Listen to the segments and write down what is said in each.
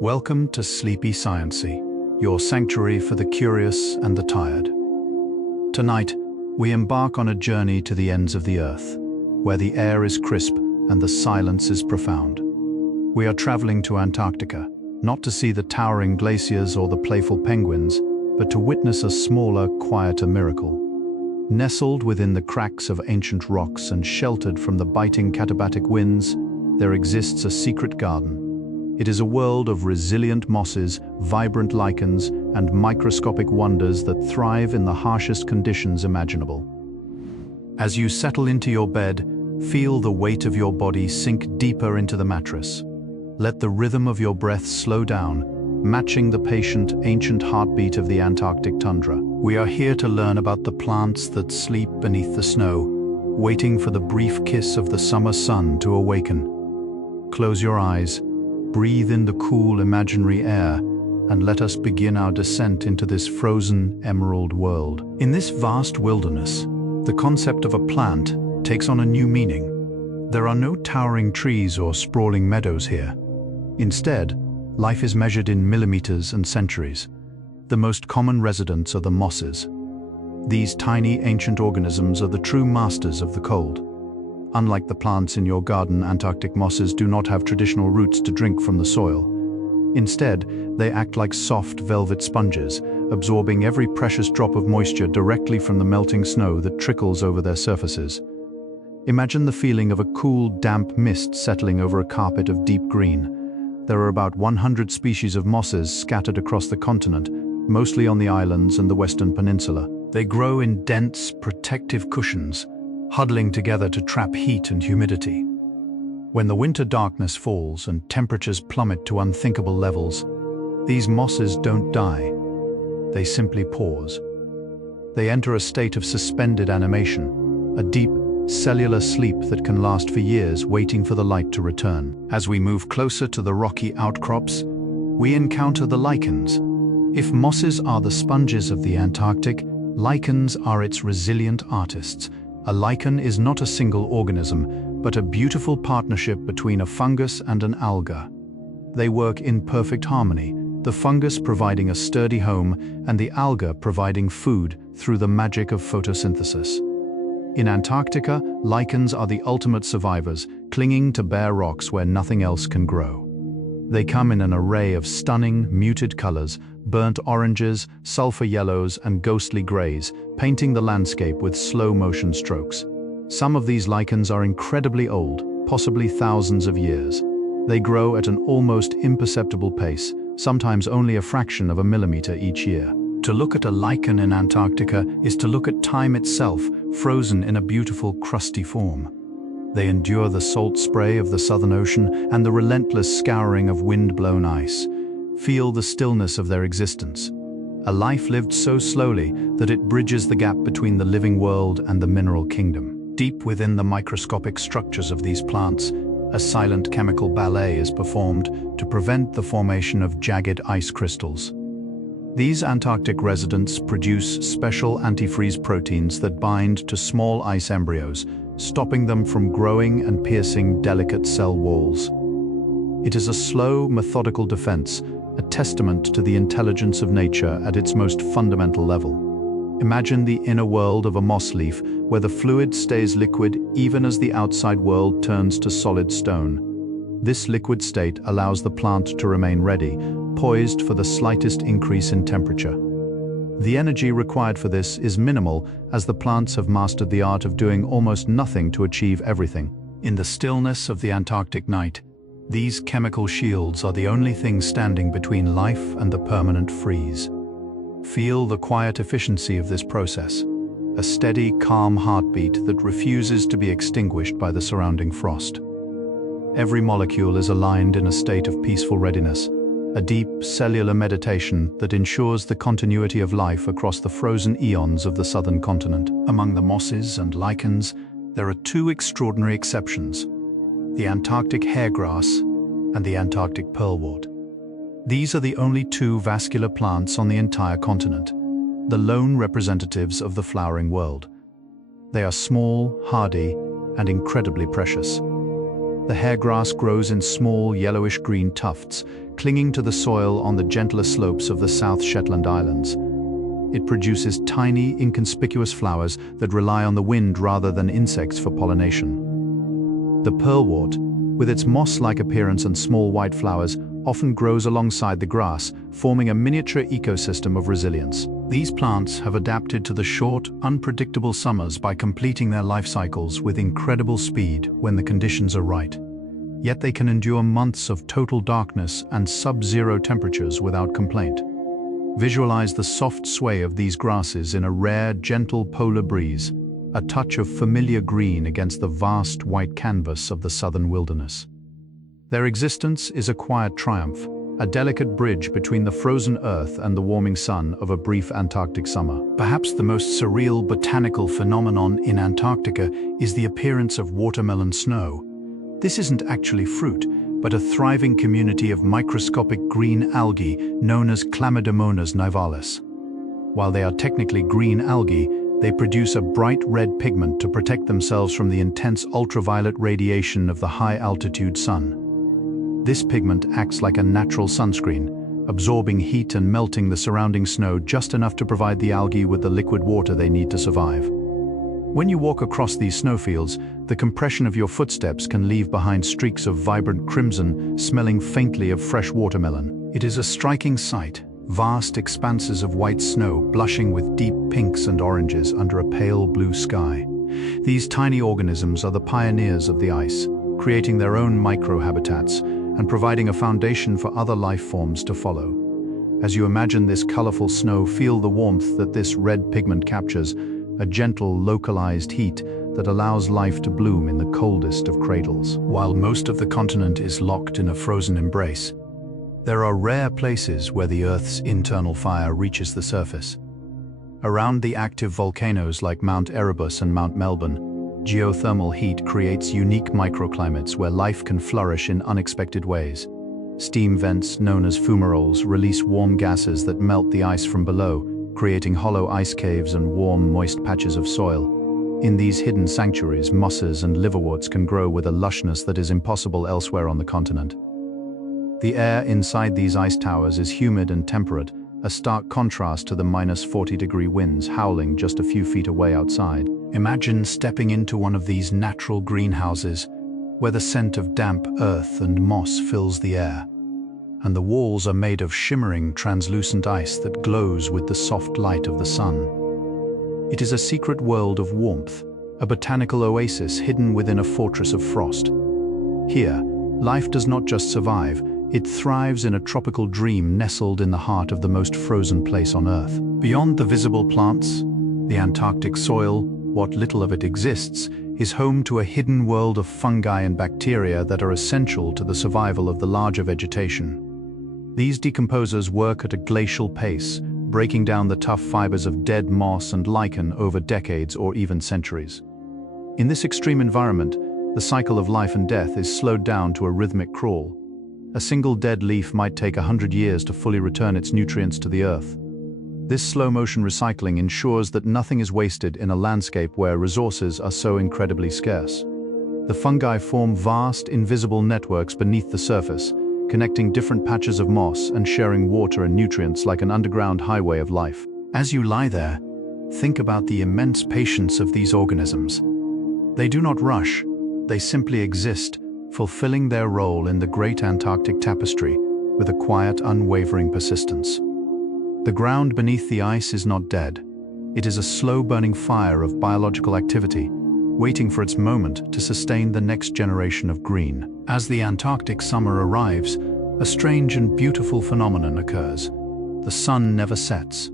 Welcome to Sleepy Sciency, your sanctuary for the curious and the tired. Tonight, we embark on a journey to the ends of the earth, where the air is crisp and the silence is profound. We are traveling to Antarctica, not to see the towering glaciers or the playful penguins, but to witness a smaller, quieter miracle. Nestled within the cracks of ancient rocks and sheltered from the biting katabatic winds, there exists a secret garden. It is a world of resilient mosses, vibrant lichens, and microscopic wonders that thrive in the harshest conditions imaginable. As you settle into your bed, feel the weight of your body sink deeper into the mattress. Let the rhythm of your breath slow down, matching the patient, ancient heartbeat of the Antarctic tundra. We are here to learn about the plants that sleep beneath the snow, waiting for the brief kiss of the summer sun to awaken. Close your eyes. Breathe in the cool, imaginary air, and let us begin our descent into this frozen, emerald world. In this vast wilderness, the concept of a plant takes on a new meaning. There are no towering trees or sprawling meadows here. Instead, life is measured in millimeters and centuries. The most common residents are the mosses. These tiny, ancient organisms are the true masters of the cold. Unlike the plants in your garden, Antarctic mosses do not have traditional roots to drink from the soil. Instead, they act like soft velvet sponges, absorbing every precious drop of moisture directly from the melting snow that trickles over their surfaces. Imagine the feeling of a cool, damp mist settling over a carpet of deep green. There are about 100 species of mosses scattered across the continent, mostly on the islands and the Western Peninsula. They grow in dense, protective cushions, huddling together to trap heat and humidity. When the winter darkness falls and temperatures plummet to unthinkable levels, these mosses don't die. They simply pause. They enter a state of suspended animation, a deep, cellular sleep that can last for years, waiting for the light to return. As we move closer to the rocky outcrops, we encounter the lichens. If mosses are the sponges of the Antarctic, lichens are its resilient artists. A lichen is not a single organism, but a beautiful partnership between a fungus and an alga. They work in perfect harmony, the fungus providing a sturdy home and the alga providing food through the magic of photosynthesis. In Antarctica, lichens are the ultimate survivors, clinging to bare rocks where nothing else can grow. They come in an array of stunning, muted colors, burnt oranges, sulfur yellows, and ghostly grays, painting the landscape with slow-motion strokes. Some of these lichens are incredibly old, possibly thousands of years. They grow at an almost imperceptible pace, sometimes only a fraction of a millimeter each year. To look at a lichen in Antarctica is to look at time itself, frozen in a beautiful, crusty form. They endure the salt spray of the Southern Ocean and the relentless scouring of wind-blown ice. Feel the stillness of their existence. A life lived so slowly that it bridges the gap between the living world and the mineral kingdom. Deep within the microscopic structures of these plants, a silent chemical ballet is performed to prevent the formation of jagged ice crystals. These Antarctic residents produce special antifreeze proteins that bind to small ice embryos, stopping them from growing and piercing delicate cell walls. It is a slow, methodical defense, a testament to the intelligence of nature at its most fundamental level. Imagine the inner world of a moss leaf, where the fluid stays liquid even as the outside world turns to solid stone. This liquid state allows the plant to remain ready, poised for the slightest increase in temperature. The energy required for this is minimal, as the plants have mastered the art of doing almost nothing to achieve everything. In the stillness of the Antarctic night, these chemical shields are the only thing standing between life and the permanent freeze. Feel the quiet efficiency of this process, a steady, calm heartbeat that refuses to be extinguished by the surrounding frost. Every molecule is aligned in a state of peaceful readiness, a deep cellular meditation that ensures the continuity of life across the frozen eons of the southern continent. Among the mosses and lichens, there are two extraordinary exceptions: the Antarctic hairgrass and the Antarctic pearlwort. These are the only two vascular plants on the entire continent, the lone representatives of the flowering world. They are small, hardy, and incredibly precious. The hairgrass grows in small yellowish-green tufts, clinging to the soil on the gentler slopes of the South Shetland Islands. It produces tiny, inconspicuous flowers that rely on the wind rather than insects for pollination. The pearlwort, with its moss-like appearance and small white flowers, often grows alongside the grass, forming a miniature ecosystem of resilience. These plants have adapted to the short, unpredictable summers by completing their life cycles with incredible speed when the conditions are right. Yet they can endure months of total darkness and sub-zero temperatures without complaint. Visualize the soft sway of these grasses in a rare, gentle polar breeze, a touch of familiar green against the vast white canvas of the southern wilderness. Their existence is a quiet triumph, a delicate bridge between the frozen earth and the warming sun of a brief Antarctic summer. Perhaps the most surreal botanical phenomenon in Antarctica is the appearance of watermelon snow. This isn't actually fruit, but a thriving community of microscopic green algae known as Chlamydomonas nivalis. While they are technically green algae, they produce a bright red pigment to protect themselves from the intense ultraviolet radiation of the high-altitude sun. This pigment acts like a natural sunscreen, absorbing heat and melting the surrounding snow just enough to provide the algae with the liquid water they need to survive. When you walk across these snowfields, the compression of your footsteps can leave behind streaks of vibrant crimson, smelling faintly of fresh watermelon. It is a striking sight, vast expanses of white snow blushing with deep pinks and oranges under a pale blue sky. These tiny organisms are the pioneers of the ice, creating their own microhabitats and providing a foundation for other life forms to follow. As you imagine this colorful snow, feel the warmth that this red pigment captures, a gentle, localized heat that allows life to bloom in the coldest of cradles. While most of the continent is locked in a frozen embrace, there are rare places where the Earth's internal fire reaches the surface. Around the active volcanoes like Mount Erebus and Mount Melbourne, geothermal heat creates unique microclimates where life can flourish in unexpected ways. Steam vents, known as fumaroles, release warm gases that melt the ice from below, creating hollow ice caves and warm, moist patches of soil. In these hidden sanctuaries, mosses and liverworts can grow with a lushness that is impossible elsewhere on the continent. The air inside these ice towers is humid and temperate, a stark contrast to the -40-degree winds howling just a few feet away outside. Imagine stepping into one of these natural greenhouses, where the scent of damp earth and moss fills the air, and the walls are made of shimmering, translucent ice that glows with the soft light of the sun. It is a secret world of warmth, a botanical oasis hidden within a fortress of frost. Here, life does not just survive, it thrives in a tropical dream nestled in the heart of the most frozen place on Earth. Beyond the visible plants, the Antarctic soil, what little of it exists, is home to a hidden world of fungi and bacteria that are essential to the survival of the larger vegetation. These decomposers work at a glacial pace, breaking down the tough fibers of dead moss and lichen over decades or even centuries. In this extreme environment, the cycle of life and death is slowed down to a rhythmic crawl. A single dead leaf might take 100 years to fully return its nutrients to the earth. This slow-motion recycling ensures that nothing is wasted in a landscape where resources are so incredibly scarce. The fungi form vast, invisible networks beneath the surface, connecting different patches of moss and sharing water and nutrients like an underground highway of life. As you lie there, think about the immense patience of these organisms. They do not rush, they simply exist, fulfilling their role in the great Antarctic tapestry with a quiet, unwavering persistence. The ground beneath the ice is not dead. It is a slow-burning fire of biological activity, waiting for its moment to sustain the next generation of green. As the Antarctic summer arrives, a strange and beautiful phenomenon occurs. The sun never sets.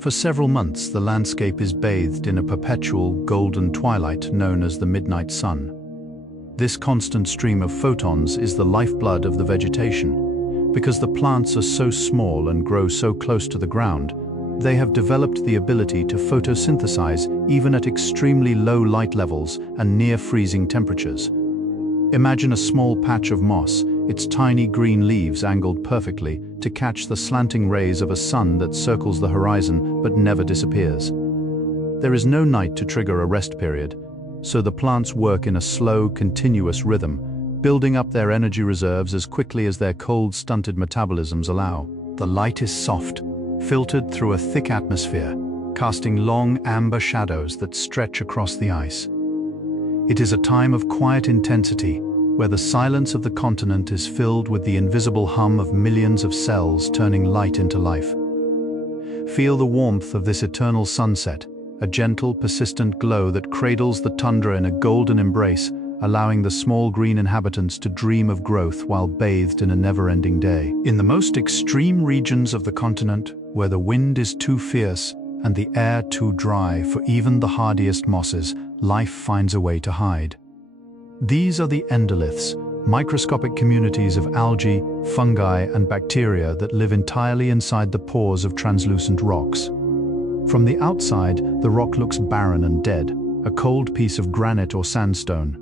For several months, the landscape is bathed in a perpetual golden twilight known as the midnight sun. This constant stream of photons is the lifeblood of the vegetation. Because the plants are so small and grow so close to the ground, they have developed the ability to photosynthesize even at extremely low light levels and near freezing temperatures. Imagine a small patch of moss, its tiny green leaves angled perfectly to catch the slanting rays of a sun that circles the horizon but never disappears. There is no night to trigger a rest period, so the plants work in a slow, continuous rhythm, building up their energy reserves as quickly as their cold, stunted metabolisms allow. The light is soft, filtered through a thick atmosphere, casting long amber shadows that stretch across the ice. It is a time of quiet intensity, where the silence of the continent is filled with the invisible hum of millions of cells turning light into life. Feel the warmth of this eternal sunset, a gentle, persistent glow that cradles the tundra in a golden embrace, allowing the small green inhabitants to dream of growth while bathed in a never-ending day. In the most extreme regions of the continent, where the wind is too fierce and the air too dry for even the hardiest mosses, life finds a way to hide. These are the endoliths, microscopic communities of algae, fungi, and bacteria that live entirely inside the pores of translucent rocks. From the outside, the rock looks barren and dead, a cold piece of granite or sandstone.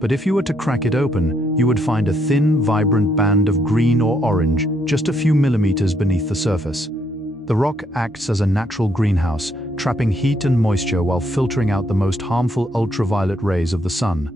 But if you were to crack it open, you would find a thin, vibrant band of green or orange just a few millimeters beneath the surface. The rock acts as a natural greenhouse, trapping heat and moisture while filtering out the most harmful ultraviolet rays of the sun.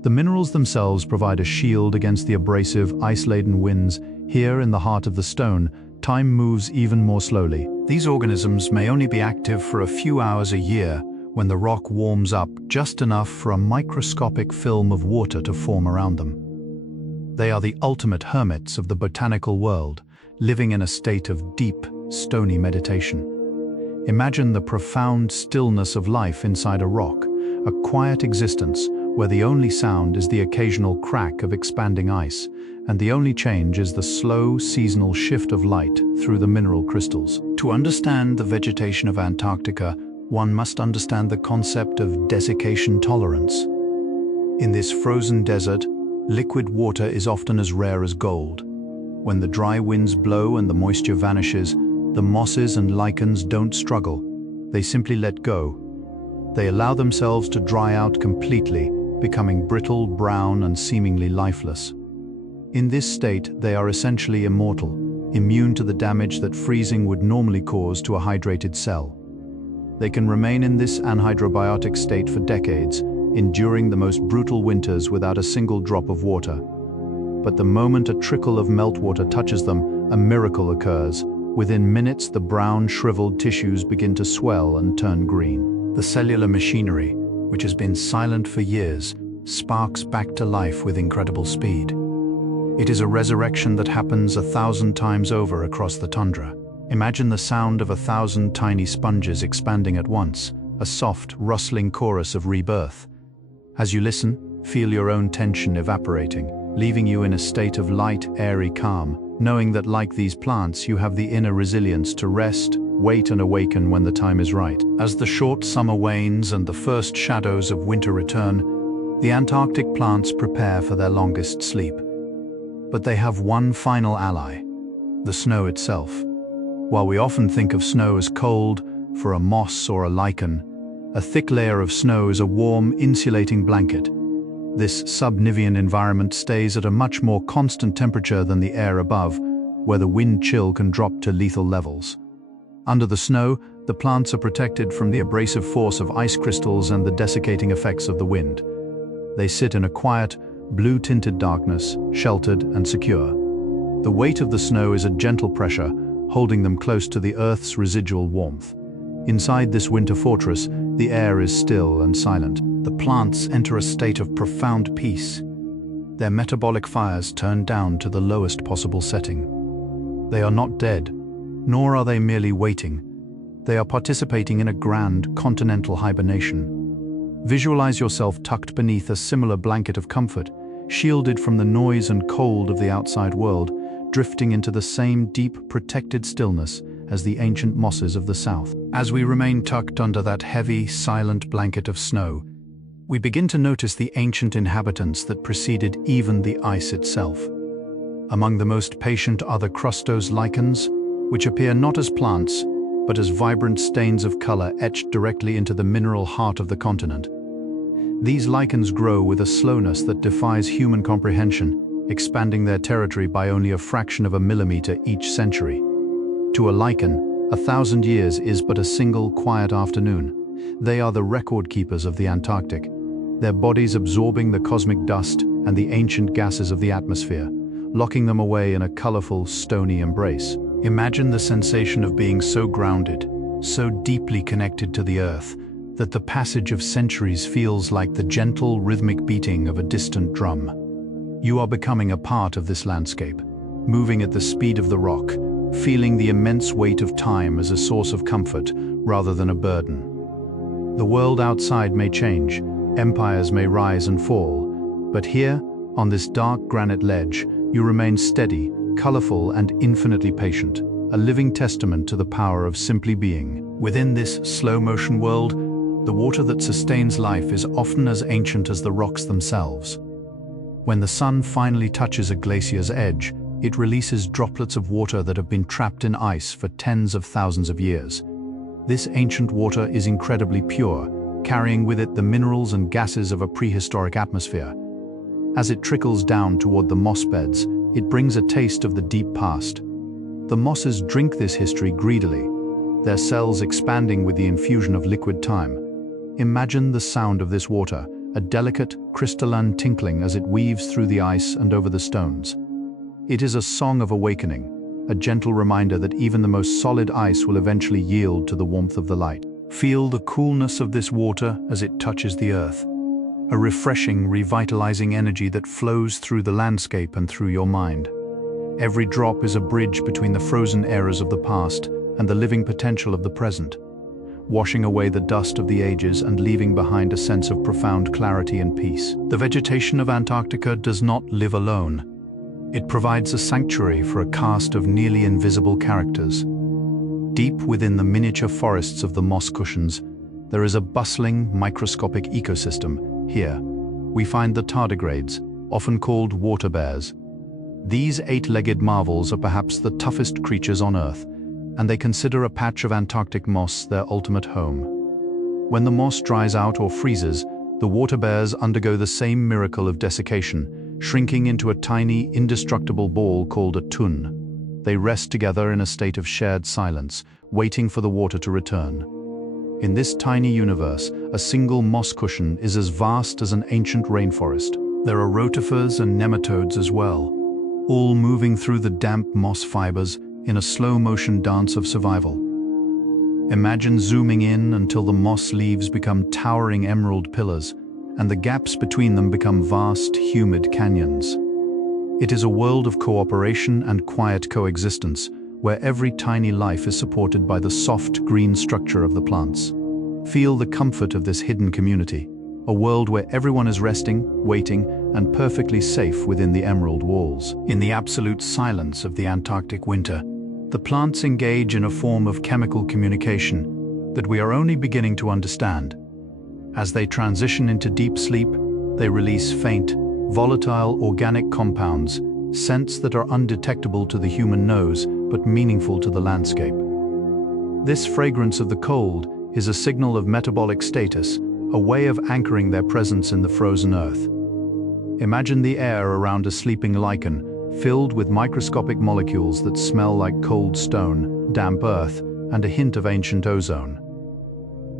The minerals themselves provide a shield against the abrasive, ice-laden winds. Here in the heart of the stone, time moves even more slowly. These organisms may only be active for a few hours a year, when the rock warms up just enough for a microscopic film of water to form around them. They are the ultimate hermits of the botanical world, living in a state of deep, stony meditation. Imagine the profound stillness of life inside a rock, a quiet existence where the only sound is the occasional crack of expanding ice, and the only change is the slow, seasonal shift of light through the mineral crystals. To understand the vegetation of Antarctica, one must understand the concept of desiccation tolerance. In this frozen desert, liquid water is often as rare as gold. When the dry winds blow and the moisture vanishes, the mosses and lichens don't struggle. They simply let go. They allow themselves to dry out completely, becoming brittle, brown, and seemingly lifeless. In this state, they are essentially immortal, immune to the damage that freezing would normally cause to a hydrated cell. They can remain in this anhydrobiotic state for decades, enduring the most brutal winters without a single drop of water. But the moment a trickle of meltwater touches them, a miracle occurs. Within minutes, the brown, shriveled tissues begin to swell and turn green. The cellular machinery, which has been silent for years, sparks back to life with incredible speed. It is a resurrection that happens 1,000 times over across the tundra. Imagine the sound of 1,000 tiny sponges expanding at once, a soft, rustling chorus of rebirth. As you listen, feel your own tension evaporating, leaving you in a state of light, airy calm, knowing that like these plants, you have the inner resilience to rest, wait, and awaken when the time is right. As the short summer wanes and the first shadows of winter return, the Antarctic plants prepare for their longest sleep. But they have one final ally: the snow itself. While we often think of snow as cold, for a moss or a lichen, a thick layer of snow is a warm, insulating blanket. This sub-Nivean environment stays at a much more constant temperature than the air above, where the wind chill can drop to lethal levels. Under the snow, the plants are protected from the abrasive force of ice crystals and the desiccating effects of the wind. They sit in a quiet, blue-tinted darkness, sheltered and secure. The weight of the snow is a gentle pressure, holding them close to the Earth's residual warmth. Inside this winter fortress, the air is still and silent. The plants enter a state of profound peace. Their metabolic fires turn down to the lowest possible setting. They are not dead, nor are they merely waiting. They are participating in a grand continental hibernation. Visualize yourself tucked beneath a similar blanket of comfort, shielded from the noise and cold of the outside world, drifting into the same deep, protected stillness as the ancient mosses of the south. As we remain tucked under that heavy, silent blanket of snow, we begin to notice the ancient inhabitants that preceded even the ice itself. Among the most patient are the crustose lichens, which appear not as plants, but as vibrant stains of color etched directly into the mineral heart of the continent. These lichens grow with a slowness that defies human comprehension, expanding their territory by only a fraction of a millimeter each century. To a lichen, 1,000 years is but a single quiet afternoon. They are the record keepers of the Antarctic, their bodies absorbing the cosmic dust and the ancient gases of the atmosphere, locking them away in a colorful, stony embrace. Imagine the sensation of being so grounded, so deeply connected to the earth, that the passage of centuries feels like the gentle, rhythmic beating of a distant drum. You are becoming a part of this landscape, moving at the speed of the rock, feeling the immense weight of time as a source of comfort rather than a burden. The world outside may change, empires may rise and fall, but here, on this dark granite ledge, you remain steady, colorful, and infinitely patient, a living testament to the power of simply being. Within this slow-motion world, the water that sustains life is often as ancient as the rocks themselves. When the sun finally touches a glacier's edge, it releases droplets of water that have been trapped in ice for tens of thousands of years. This ancient water is incredibly pure, carrying with it the minerals and gases of a prehistoric atmosphere. As it trickles down toward the moss beds, it brings a taste of the deep past. The mosses drink this history greedily, their cells expanding with the infusion of liquid time. Imagine the sound of this water, a delicate, crystalline tinkling as it weaves through the ice and over the stones. It is a song of awakening, a gentle reminder that even the most solid ice will eventually yield to the warmth of the light. Feel the coolness of this water as it touches the earth, a refreshing, revitalizing energy that flows through the landscape and through your mind. Every drop is a bridge between the frozen eras of the past and the living potential of the present, washing away the dust of the ages and leaving behind a sense of profound clarity and peace. The vegetation of Antarctica does not live alone. It provides a sanctuary for a cast of nearly invisible characters. Deep within the miniature forests of the moss cushions, there is a bustling, microscopic ecosystem. Here, we find the tardigrades, often called water bears. These eight-legged marvels are perhaps the toughest creatures on Earth, and they consider a patch of Antarctic moss their ultimate home. When the moss dries out or freezes, the water bears undergo the same miracle of desiccation, shrinking into a tiny, indestructible ball called a tun. They rest together in a state of shared silence, waiting for the water to return. In this tiny universe, a single moss cushion is as vast as an ancient rainforest. There are rotifers and nematodes as well, all moving through the damp moss fibers in a slow-motion dance of survival. Imagine zooming in until the moss leaves become towering emerald pillars, and the gaps between them become vast, humid canyons. It is a world of cooperation and quiet coexistence, where every tiny life is supported by the soft, green structure of the plants. Feel the comfort of this hidden community, a world where everyone is resting, waiting, and perfectly safe within the emerald walls. In the absolute silence of the Antarctic winter, the plants engage in a form of chemical communication that we are only beginning to understand. As they transition into deep sleep, they release faint, volatile organic compounds, scents that are undetectable to the human nose but meaningful to the landscape. This fragrance of the cold is a signal of metabolic status, a way of anchoring their presence in the frozen earth. Imagine the air around a sleeping lichen, filled with microscopic molecules that smell like cold stone, damp earth, and a hint of ancient ozone.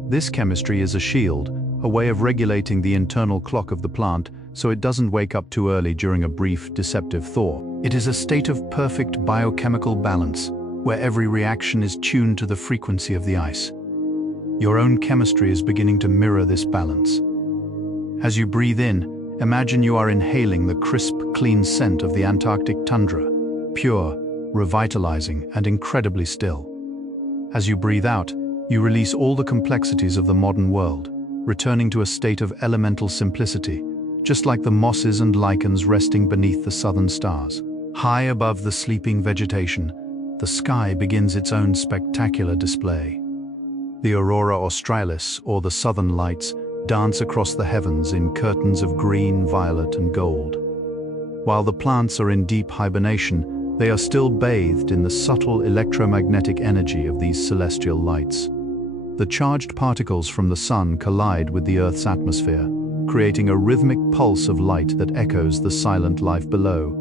This chemistry is a shield, a way of regulating the internal clock of the plant so it doesn't wake up too early during a brief, deceptive thaw. It is a state of perfect biochemical balance, where every reaction is tuned to the frequency of the ice. Your own chemistry is beginning to mirror this balance. As you breathe in, imagine you are inhaling the crisp, clean scent of the Antarctic tundra, pure, revitalizing, and incredibly still. As you breathe out, you release all the complexities of the modern world, returning to a state of elemental simplicity, just like the mosses and lichens resting beneath the southern stars. High above the sleeping vegetation, the sky begins its own spectacular display. The aurora australis, or the southern lights, dance across the heavens in curtains of green, violet, and gold. While the plants are in deep hibernation, they are still bathed in the subtle electromagnetic energy of these celestial lights. The charged particles from the sun collide with the Earth's atmosphere, creating a rhythmic pulse of light that echoes the silent life below.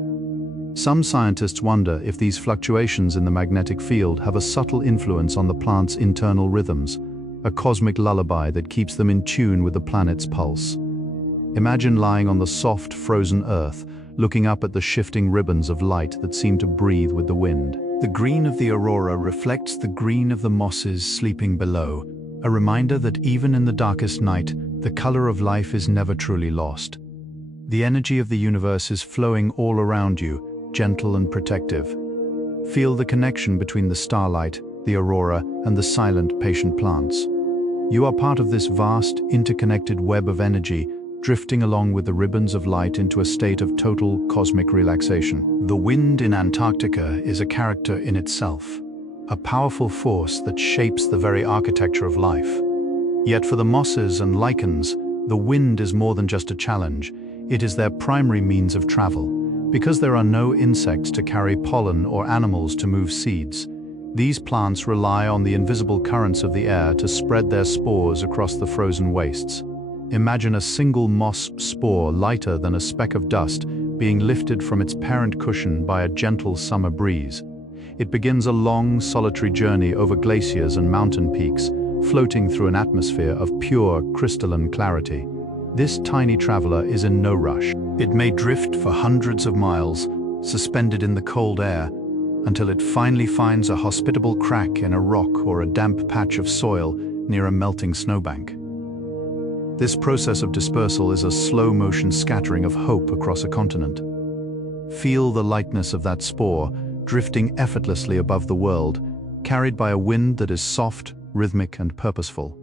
Some scientists wonder if these fluctuations in the magnetic field have a subtle influence on the plant's internal rhythms, a cosmic lullaby that keeps them in tune with the planet's pulse. Imagine lying on the soft, frozen earth, looking up at the shifting ribbons of light that seem to breathe with the wind. The green of the aurora reflects the green of the mosses sleeping below, a reminder that even in the darkest night, the color of life is never truly lost. The energy of the universe is flowing all around you, gentle and protective. Feel the connection between the starlight, the aurora, and the silent, patient plants. You are part of this vast, interconnected web of energy, drifting along with the ribbons of light into a state of total cosmic relaxation. The wind in Antarctica is a character in itself, a powerful force that shapes the very architecture of life. Yet for the mosses and lichens, the wind is more than just a challenge. It is their primary means of travel. Because there are no insects to carry pollen or animals to move seeds, these plants rely on the invisible currents of the air to spread their spores across the frozen wastes. Imagine a single moss spore lighter than a speck of dust being lifted from its parent cushion by a gentle summer breeze. It begins a long, solitary journey over glaciers and mountain peaks, floating through an atmosphere of pure, crystalline clarity. This tiny traveler is in no rush. It may drift for hundreds of miles, suspended in the cold air, until it finally finds a hospitable crack in a rock or a damp patch of soil near a melting snowbank. This process of dispersal is a slow-motion scattering of hope across a continent. Feel the lightness of that spore, drifting effortlessly above the world, carried by a wind that is soft, rhythmic, and purposeful.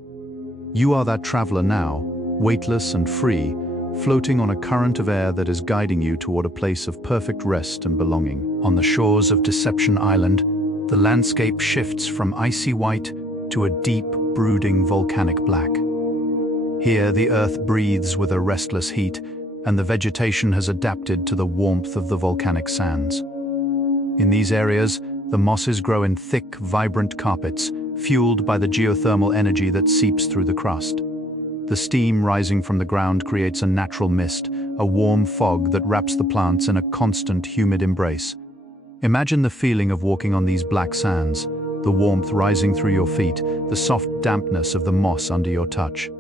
You are that traveler now, weightless and free, floating on a current of air that is guiding you toward a place of perfect rest and belonging. On the shores of Deception Island, the landscape shifts from icy white to a deep, brooding volcanic black. Here, the earth breathes with a restless heat, and the vegetation has adapted to the warmth of the volcanic sands. In these areas, the mosses grow in thick, vibrant carpets, fueled by the geothermal energy that seeps through the crust. The steam rising from the ground creates a natural mist, a warm fog that wraps the plants in a constant, humid embrace. Imagine the feeling of walking on these black sands, the warmth rising through your feet, the soft dampness of the moss under your touch.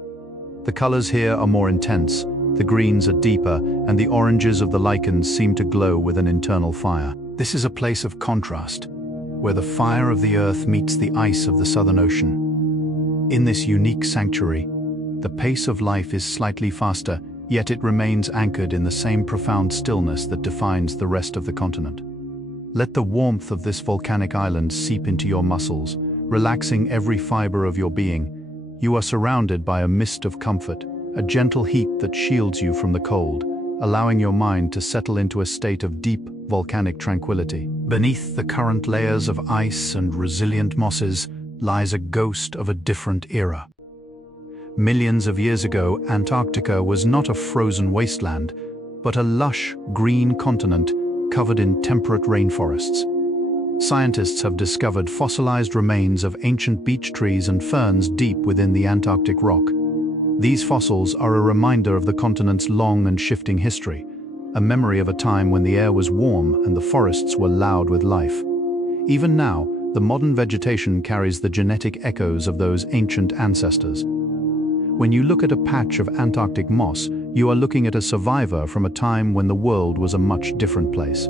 The colors here are more intense, the greens are deeper, and the oranges of the lichens seem to glow with an internal fire. This is a place of contrast, where the fire of the earth meets the ice of the Southern Ocean. In this unique sanctuary, the pace of life is slightly faster, yet it remains anchored in the same profound stillness that defines the rest of the continent. Let the warmth of this volcanic island seep into your muscles, relaxing every fiber of your being. You are surrounded by a mist of comfort, a gentle heat that shields you from the cold, allowing your mind to settle into a state of deep volcanic tranquility. Beneath the current layers of ice and resilient mosses lies a ghost of a different era. Millions of years ago, Antarctica was not a frozen wasteland, but a lush, green continent covered in temperate rainforests. Scientists have discovered fossilized remains of ancient beech trees and ferns deep within the Antarctic rock. These fossils are a reminder of the continent's long and shifting history, a memory of a time when the air was warm and the forests were loud with life. Even now, the modern vegetation carries the genetic echoes of those ancient ancestors. When you look at a patch of Antarctic moss, you are looking at a survivor from a time when the world was a much different place.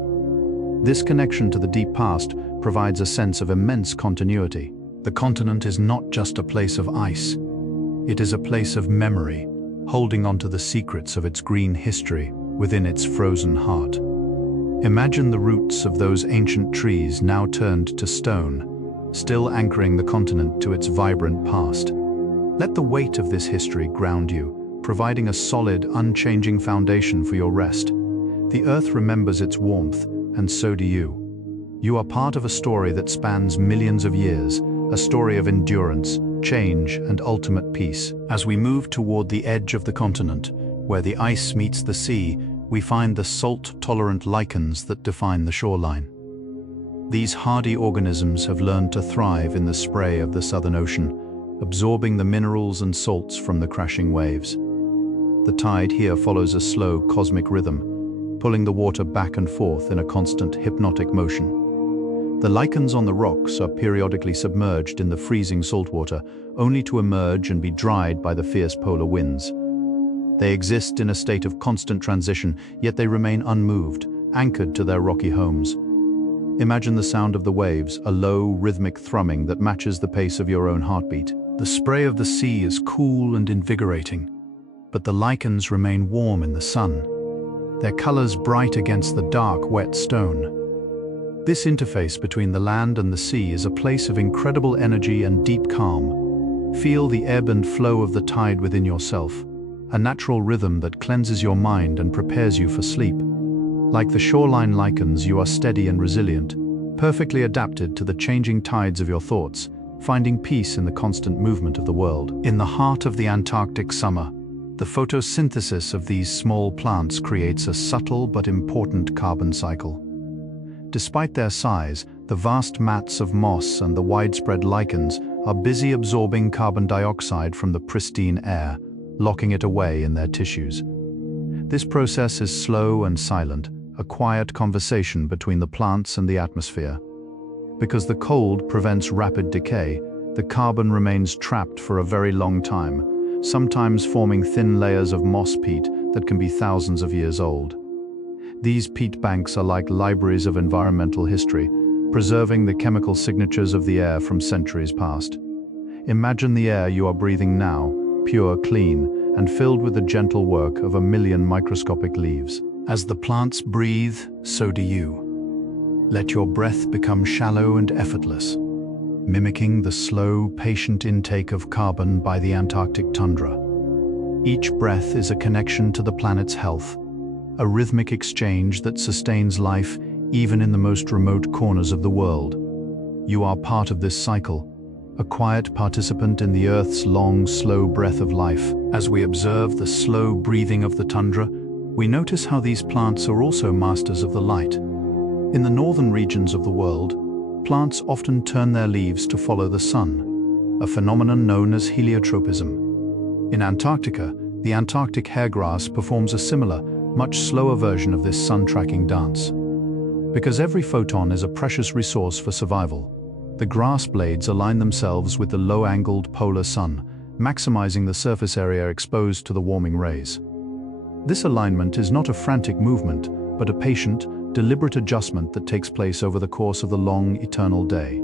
This connection to the deep past provides a sense of immense continuity. The continent is not just a place of ice. It is a place of memory, holding on to the secrets of its green history within its frozen heart. Imagine the roots of those ancient trees now turned to stone, still anchoring the continent to its vibrant past. Let the weight of this history ground you, providing a solid, unchanging foundation for your rest. The earth remembers its warmth, and so do you. You are part of a story that spans millions of years, a story of endurance, change, and ultimate peace. As we move toward the edge of the continent, where the ice meets the sea, we find the salt-tolerant lichens that define the shoreline. These hardy organisms have learned to thrive in the spray of the Southern Ocean, absorbing the minerals and salts from the crashing waves. The tide here follows a slow cosmic rhythm, pulling the water back and forth in a constant hypnotic motion. The lichens on the rocks are periodically submerged in the freezing saltwater, only to emerge and be dried by the fierce polar winds. They exist in a state of constant transition, yet they remain unmoved, anchored to their rocky homes. Imagine the sound of the waves, a low, rhythmic thrumming that matches the pace of your own heartbeat. The spray of the sea is cool and invigorating, but the lichens remain warm in the sun, their colors bright against the dark, wet stone. This interface between the land and the sea is a place of incredible energy and deep calm. Feel the ebb and flow of the tide within yourself, a natural rhythm that cleanses your mind and prepares you for sleep. Like the shoreline lichens, you are steady and resilient, perfectly adapted to the changing tides of your thoughts, finding peace in the constant movement of the world. In the heart of the Antarctic summer, the photosynthesis of these small plants creates a subtle but important carbon cycle. Despite their size, the vast mats of moss and the widespread lichens are busy absorbing carbon dioxide from the pristine air, locking it away in their tissues. This process is slow and silent, a quiet conversation between the plants and the atmosphere. Because the cold prevents rapid decay, the carbon remains trapped for a very long time, sometimes forming thin layers of moss peat that can be thousands of years old. These peat banks are like libraries of environmental history, preserving the chemical signatures of the air from centuries past. Imagine the air you are breathing now, pure, clean, and filled with the gentle work of a million microscopic leaves. As the plants breathe, so do you. Let your breath become shallow and effortless, mimicking the slow, patient intake of carbon by the Antarctic tundra. Each breath is a connection to the planet's health, a rhythmic exchange that sustains life even in the most remote corners of the world. You are part of this cycle, a quiet participant in the Earth's long, slow breath of life. As we observe the slow breathing of the tundra, we notice how these plants are also masters of the light. In the northern regions of the world, plants often turn their leaves to follow the sun, a phenomenon known as heliotropism. In Antarctica, the Antarctic hairgrass performs a similar, much slower version of this sun-tracking dance. Because every photon is a precious resource for survival, the grass blades align themselves with the low-angled polar sun, maximizing the surface area exposed to the warming rays. This alignment is not a frantic movement, but a patient, deliberate adjustment that takes place over the course of the long, eternal day.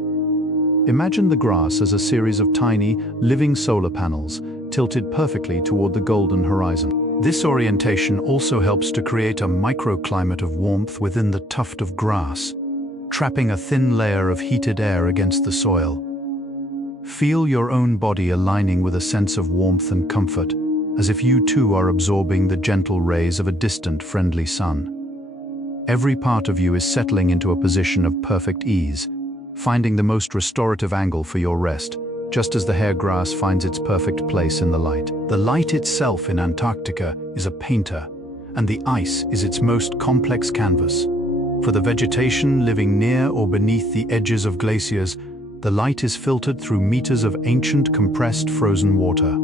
Imagine the grass as a series of tiny, living solar panels, tilted perfectly toward the golden horizon. This orientation also helps to create a microclimate of warmth within the tuft of grass, trapping a thin layer of heated air against the soil. Feel your own body aligning with a sense of warmth and comfort, as if you too are absorbing the gentle rays of a distant, friendly sun. Every part of you is settling into a position of perfect ease, finding the most restorative angle for your rest, just as the hairgrass finds its perfect place in the light. The light itself in Antarctica is a painter, and the ice is its most complex canvas. For the vegetation living near or beneath the edges of glaciers, the light is filtered through meters of ancient compressed frozen water.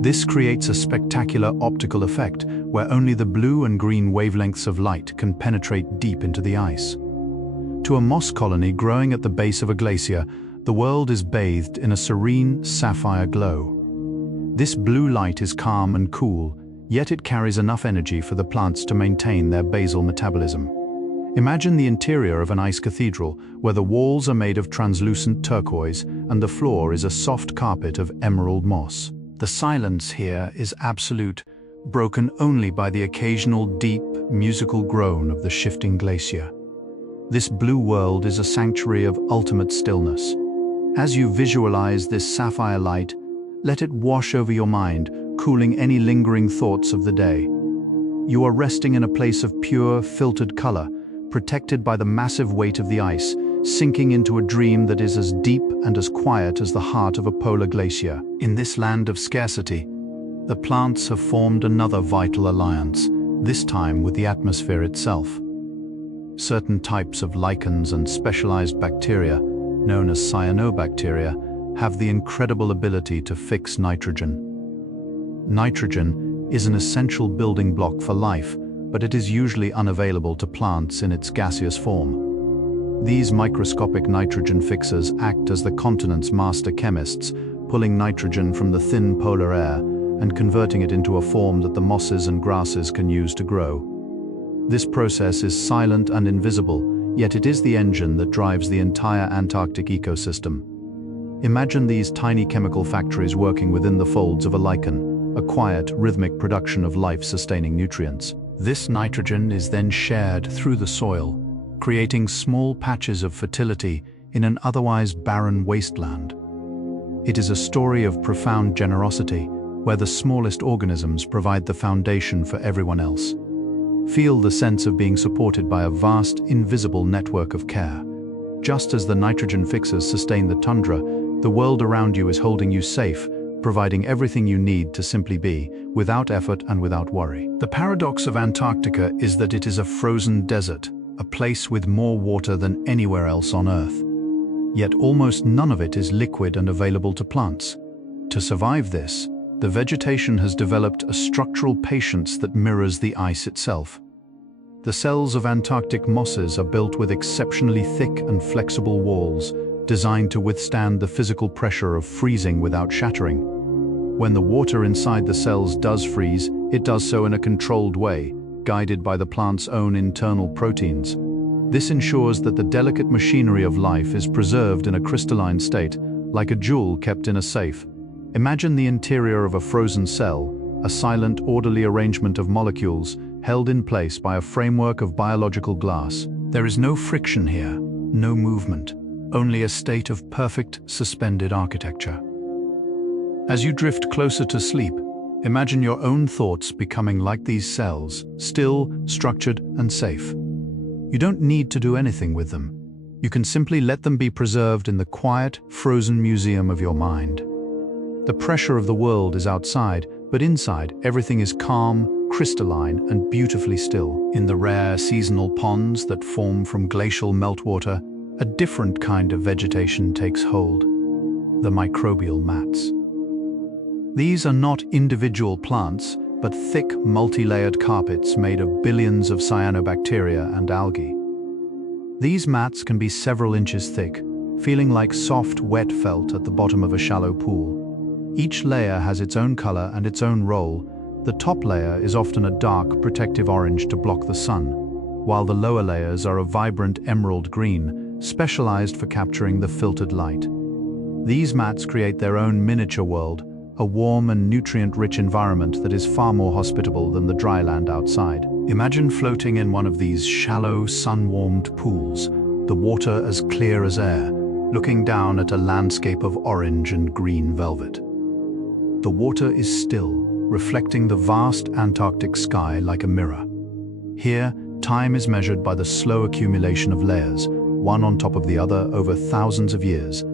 This creates a spectacular optical effect where only the blue and green wavelengths of light can penetrate deep into the ice. To a moss colony growing at the base of a glacier, the world is bathed in a serene, sapphire glow. This blue light is calm and cool, yet it carries enough energy for the plants to maintain their basal metabolism. Imagine the interior of an ice cathedral, where the walls are made of translucent turquoise and the floor is a soft carpet of emerald moss. The silence here is absolute, broken only by the occasional deep, musical groan of the shifting glacier. This blue world is a sanctuary of ultimate stillness. As you visualize this sapphire light, let it wash over your mind, cooling any lingering thoughts of the day. You are resting in a place of pure, filtered color, protected by the massive weight of the ice, sinking into a dream that is as deep and as quiet as the heart of a polar glacier. In this land of scarcity, the plants have formed another vital alliance, this time with the atmosphere itself. Certain types of lichens and specialized bacteria, known as cyanobacteria, have the incredible ability to fix nitrogen. Nitrogen is an essential building block for life, but it is usually unavailable to plants in its gaseous form. These microscopic nitrogen fixers act as the continent's master chemists, pulling nitrogen from the thin polar air and converting it into a form that the mosses and grasses can use to grow. This process is silent and invisible, yet it is the engine that drives the entire Antarctic ecosystem. Imagine these tiny chemical factories working within the folds of a lichen, a quiet, rhythmic production of life-sustaining nutrients. This nitrogen is then shared through the soil, creating small patches of fertility in an otherwise barren wasteland. It is a story of profound generosity, where the smallest organisms provide the foundation for everyone else. Feel the sense of being supported by a vast, invisible network of care. Just as the nitrogen fixers sustain the tundra, the world around you is holding you safe, providing everything you need to simply be, without effort and without worry. The paradox of Antarctica is that it is a frozen desert, a place with more water than anywhere else on Earth. Yet almost none of it is liquid and available to plants. To survive this, the vegetation has developed a structural patience that mirrors the ice itself. The cells of Antarctic mosses are built with exceptionally thick and flexible walls, designed to withstand the physical pressure of freezing without shattering. When the water inside the cells does freeze, it does so in a controlled way, guided by the plant's own internal proteins. This ensures that the delicate machinery of life is preserved in a crystalline state, like a jewel kept in a safe. Imagine the interior of a frozen cell, a silent, orderly arrangement of molecules held in place by a framework of biological glass. There is no friction here, no movement, only a state of perfect, suspended architecture. As you drift closer to sleep, imagine your own thoughts becoming like these cells, still, structured, and safe. You don't need to do anything with them. You can simply let them be preserved in the quiet, frozen museum of your mind. The pressure of the world is outside, but inside, everything is calm, crystalline, and beautifully still. In the rare seasonal ponds that form from glacial meltwater, a different kind of vegetation takes hold: the microbial mats. These are not individual plants, but thick, multi-layered carpets made of billions of cyanobacteria and algae. These mats can be several inches thick, feeling like soft, wet felt at the bottom of a shallow pool. Each layer has its own color and its own role. The top layer is often a dark, protective orange to block the sun, while the lower layers are a vibrant emerald green, specialized for capturing the filtered light. These mats create their own miniature world, a warm and nutrient-rich environment that is far more hospitable than the dry land outside. Imagine floating in one of these shallow, sun-warmed pools, the water as clear as air, looking down at a landscape of orange and green velvet. The water is still, reflecting the vast Antarctic sky like a mirror. Here, time is measured by the slow accumulation of layers, one on top of the other over thousands of years.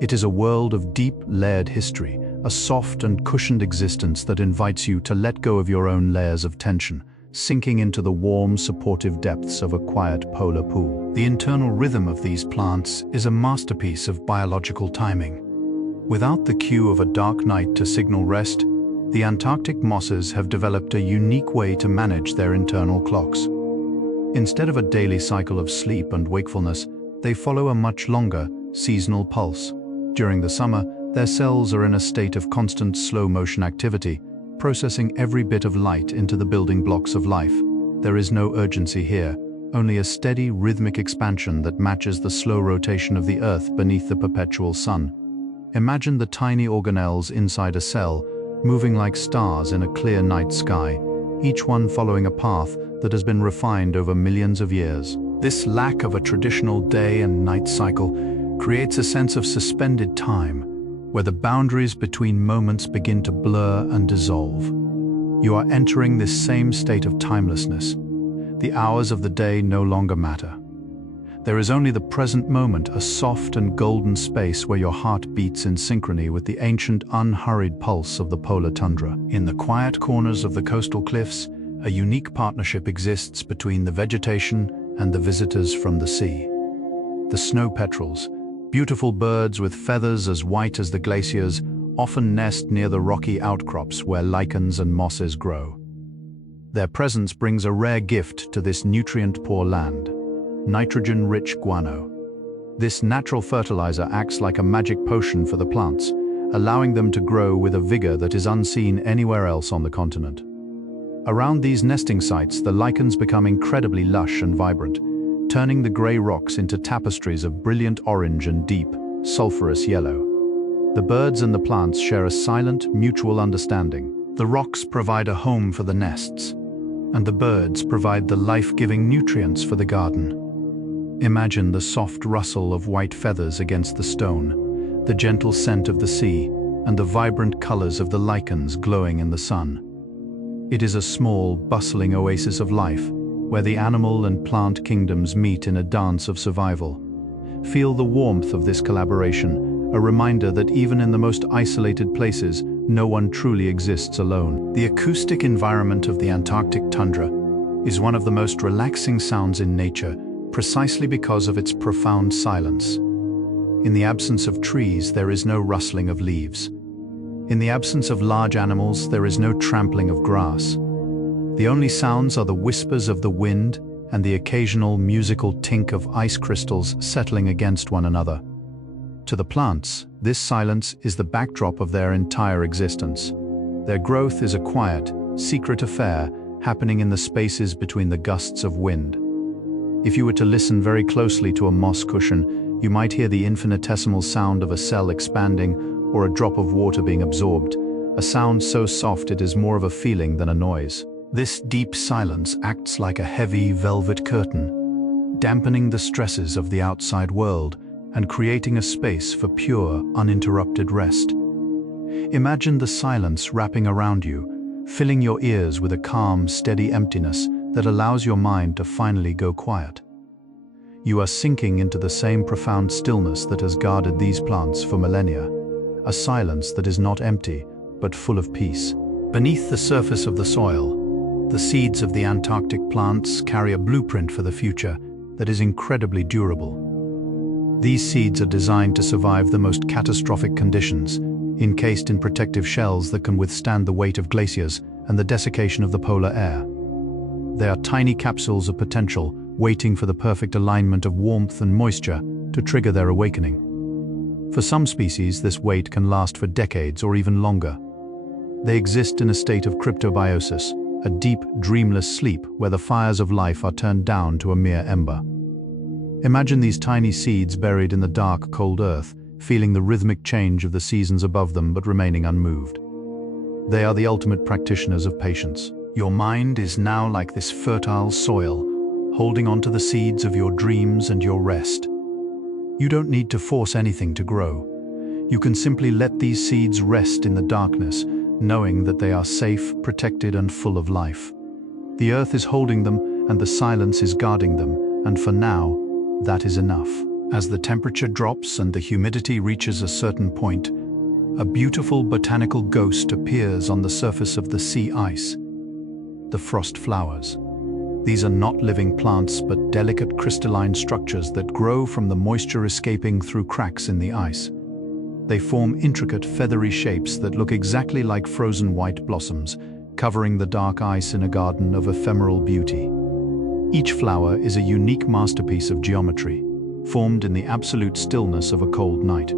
It is a world of deep, layered history, a soft and cushioned existence that invites you to let go of your own layers of tension, sinking into the warm, supportive depths of a quiet polar pool. The internal rhythm of these plants is a masterpiece of biological timing. Without the cue of a dark night to signal rest, the Antarctic mosses have developed a unique way to manage their internal clocks. Instead of a daily cycle of sleep and wakefulness, they follow a much longer, seasonal pulse. During the summer, their cells are in a state of constant slow-motion activity, processing every bit of light into the building blocks of life. There is no urgency here, only a steady, rhythmic expansion that matches the slow rotation of the Earth beneath the perpetual sun. Imagine the tiny organelles inside a cell, moving like stars in a clear night sky, each one following a path that has been refined over millions of years. This lack of a traditional day and night cycle creates a sense of suspended time, where the boundaries between moments begin to blur and dissolve. You are entering this same state of timelessness. The hours of the day no longer matter. There is only the present moment, a soft and golden space where your heart beats in synchrony with the ancient, unhurried pulse of the polar tundra. In the quiet corners of the coastal cliffs, a unique partnership exists between the vegetation and the visitors from the sea. The snow petrels, beautiful birds with feathers as white as the glaciers, often nest near the rocky outcrops where lichens and mosses grow. Their presence brings a rare gift to this nutrient-poor land: nitrogen-rich guano. This natural fertilizer acts like a magic potion for the plants, allowing them to grow with a vigor that is unseen anywhere else on the continent. Around these nesting sites, the lichens become incredibly lush and vibrant, turning the grey rocks into tapestries of brilliant orange and deep, sulphurous yellow. The birds and the plants share a silent, mutual understanding. The rocks provide a home for the nests, and the birds provide the life-giving nutrients for the garden. Imagine the soft rustle of white feathers against the stone, the gentle scent of the sea, and the vibrant colors of the lichens glowing in the sun. It is a small, bustling oasis of life, where the animal and plant kingdoms meet in a dance of survival. Feel the warmth of this collaboration, a reminder that even in the most isolated places, no one truly exists alone. The acoustic environment of the Antarctic tundra is one of the most relaxing sounds in nature, precisely because of its profound silence. In the absence of trees, there is no rustling of leaves. In the absence of large animals, there is no trampling of grass. The only sounds are the whispers of the wind and the occasional musical tink of ice crystals settling against one another. To the plants, this silence is the backdrop of their entire existence. Their growth is a quiet, secret affair happening in the spaces between the gusts of wind. If you were to listen very closely to a moss cushion, you might hear the infinitesimal sound of a cell expanding or a drop of water being absorbed, a sound so soft it is more of a feeling than a noise. This deep silence acts like a heavy velvet curtain, dampening the stresses of the outside world and creating a space for pure, uninterrupted rest. Imagine the silence wrapping around you, filling your ears with a calm, steady emptiness that allows your mind to finally go quiet. You are sinking into the same profound stillness that has guarded these plants for millennia, a silence that is not empty, but full of peace. Beneath the surface of the soil, the seeds of the Antarctic plants carry a blueprint for the future that is incredibly durable. These seeds are designed to survive the most catastrophic conditions, encased in protective shells that can withstand the weight of glaciers and the desiccation of the polar air. They are tiny capsules of potential, waiting for the perfect alignment of warmth and moisture to trigger their awakening. For some species, this wait can last for decades or even longer. They exist in a state of cryptobiosis, a deep, dreamless sleep where the fires of life are turned down to a mere ember. Imagine these tiny seeds buried in the dark, cold earth, feeling the rhythmic change of the seasons above them but remaining unmoved. They are the ultimate practitioners of patience. Your mind is now like this fertile soil, holding on to the seeds of your dreams and your rest. You don't need to force anything to grow. You can simply let these seeds rest in the darkness, knowing that they are safe, protected, and full of life. The earth is holding them, and the silence is guarding them, and for now, that is enough. As the temperature drops and the humidity reaches a certain point, a beautiful botanical ghost appears on the surface of the sea ice. The frost flowers. These are not living plants but delicate crystalline structures that grow from the moisture escaping through cracks in the ice. They form intricate feathery shapes that look exactly like frozen white blossoms, covering the dark ice in a garden of ephemeral beauty. Each flower is a unique masterpiece of geometry, formed in the absolute stillness of a cold night.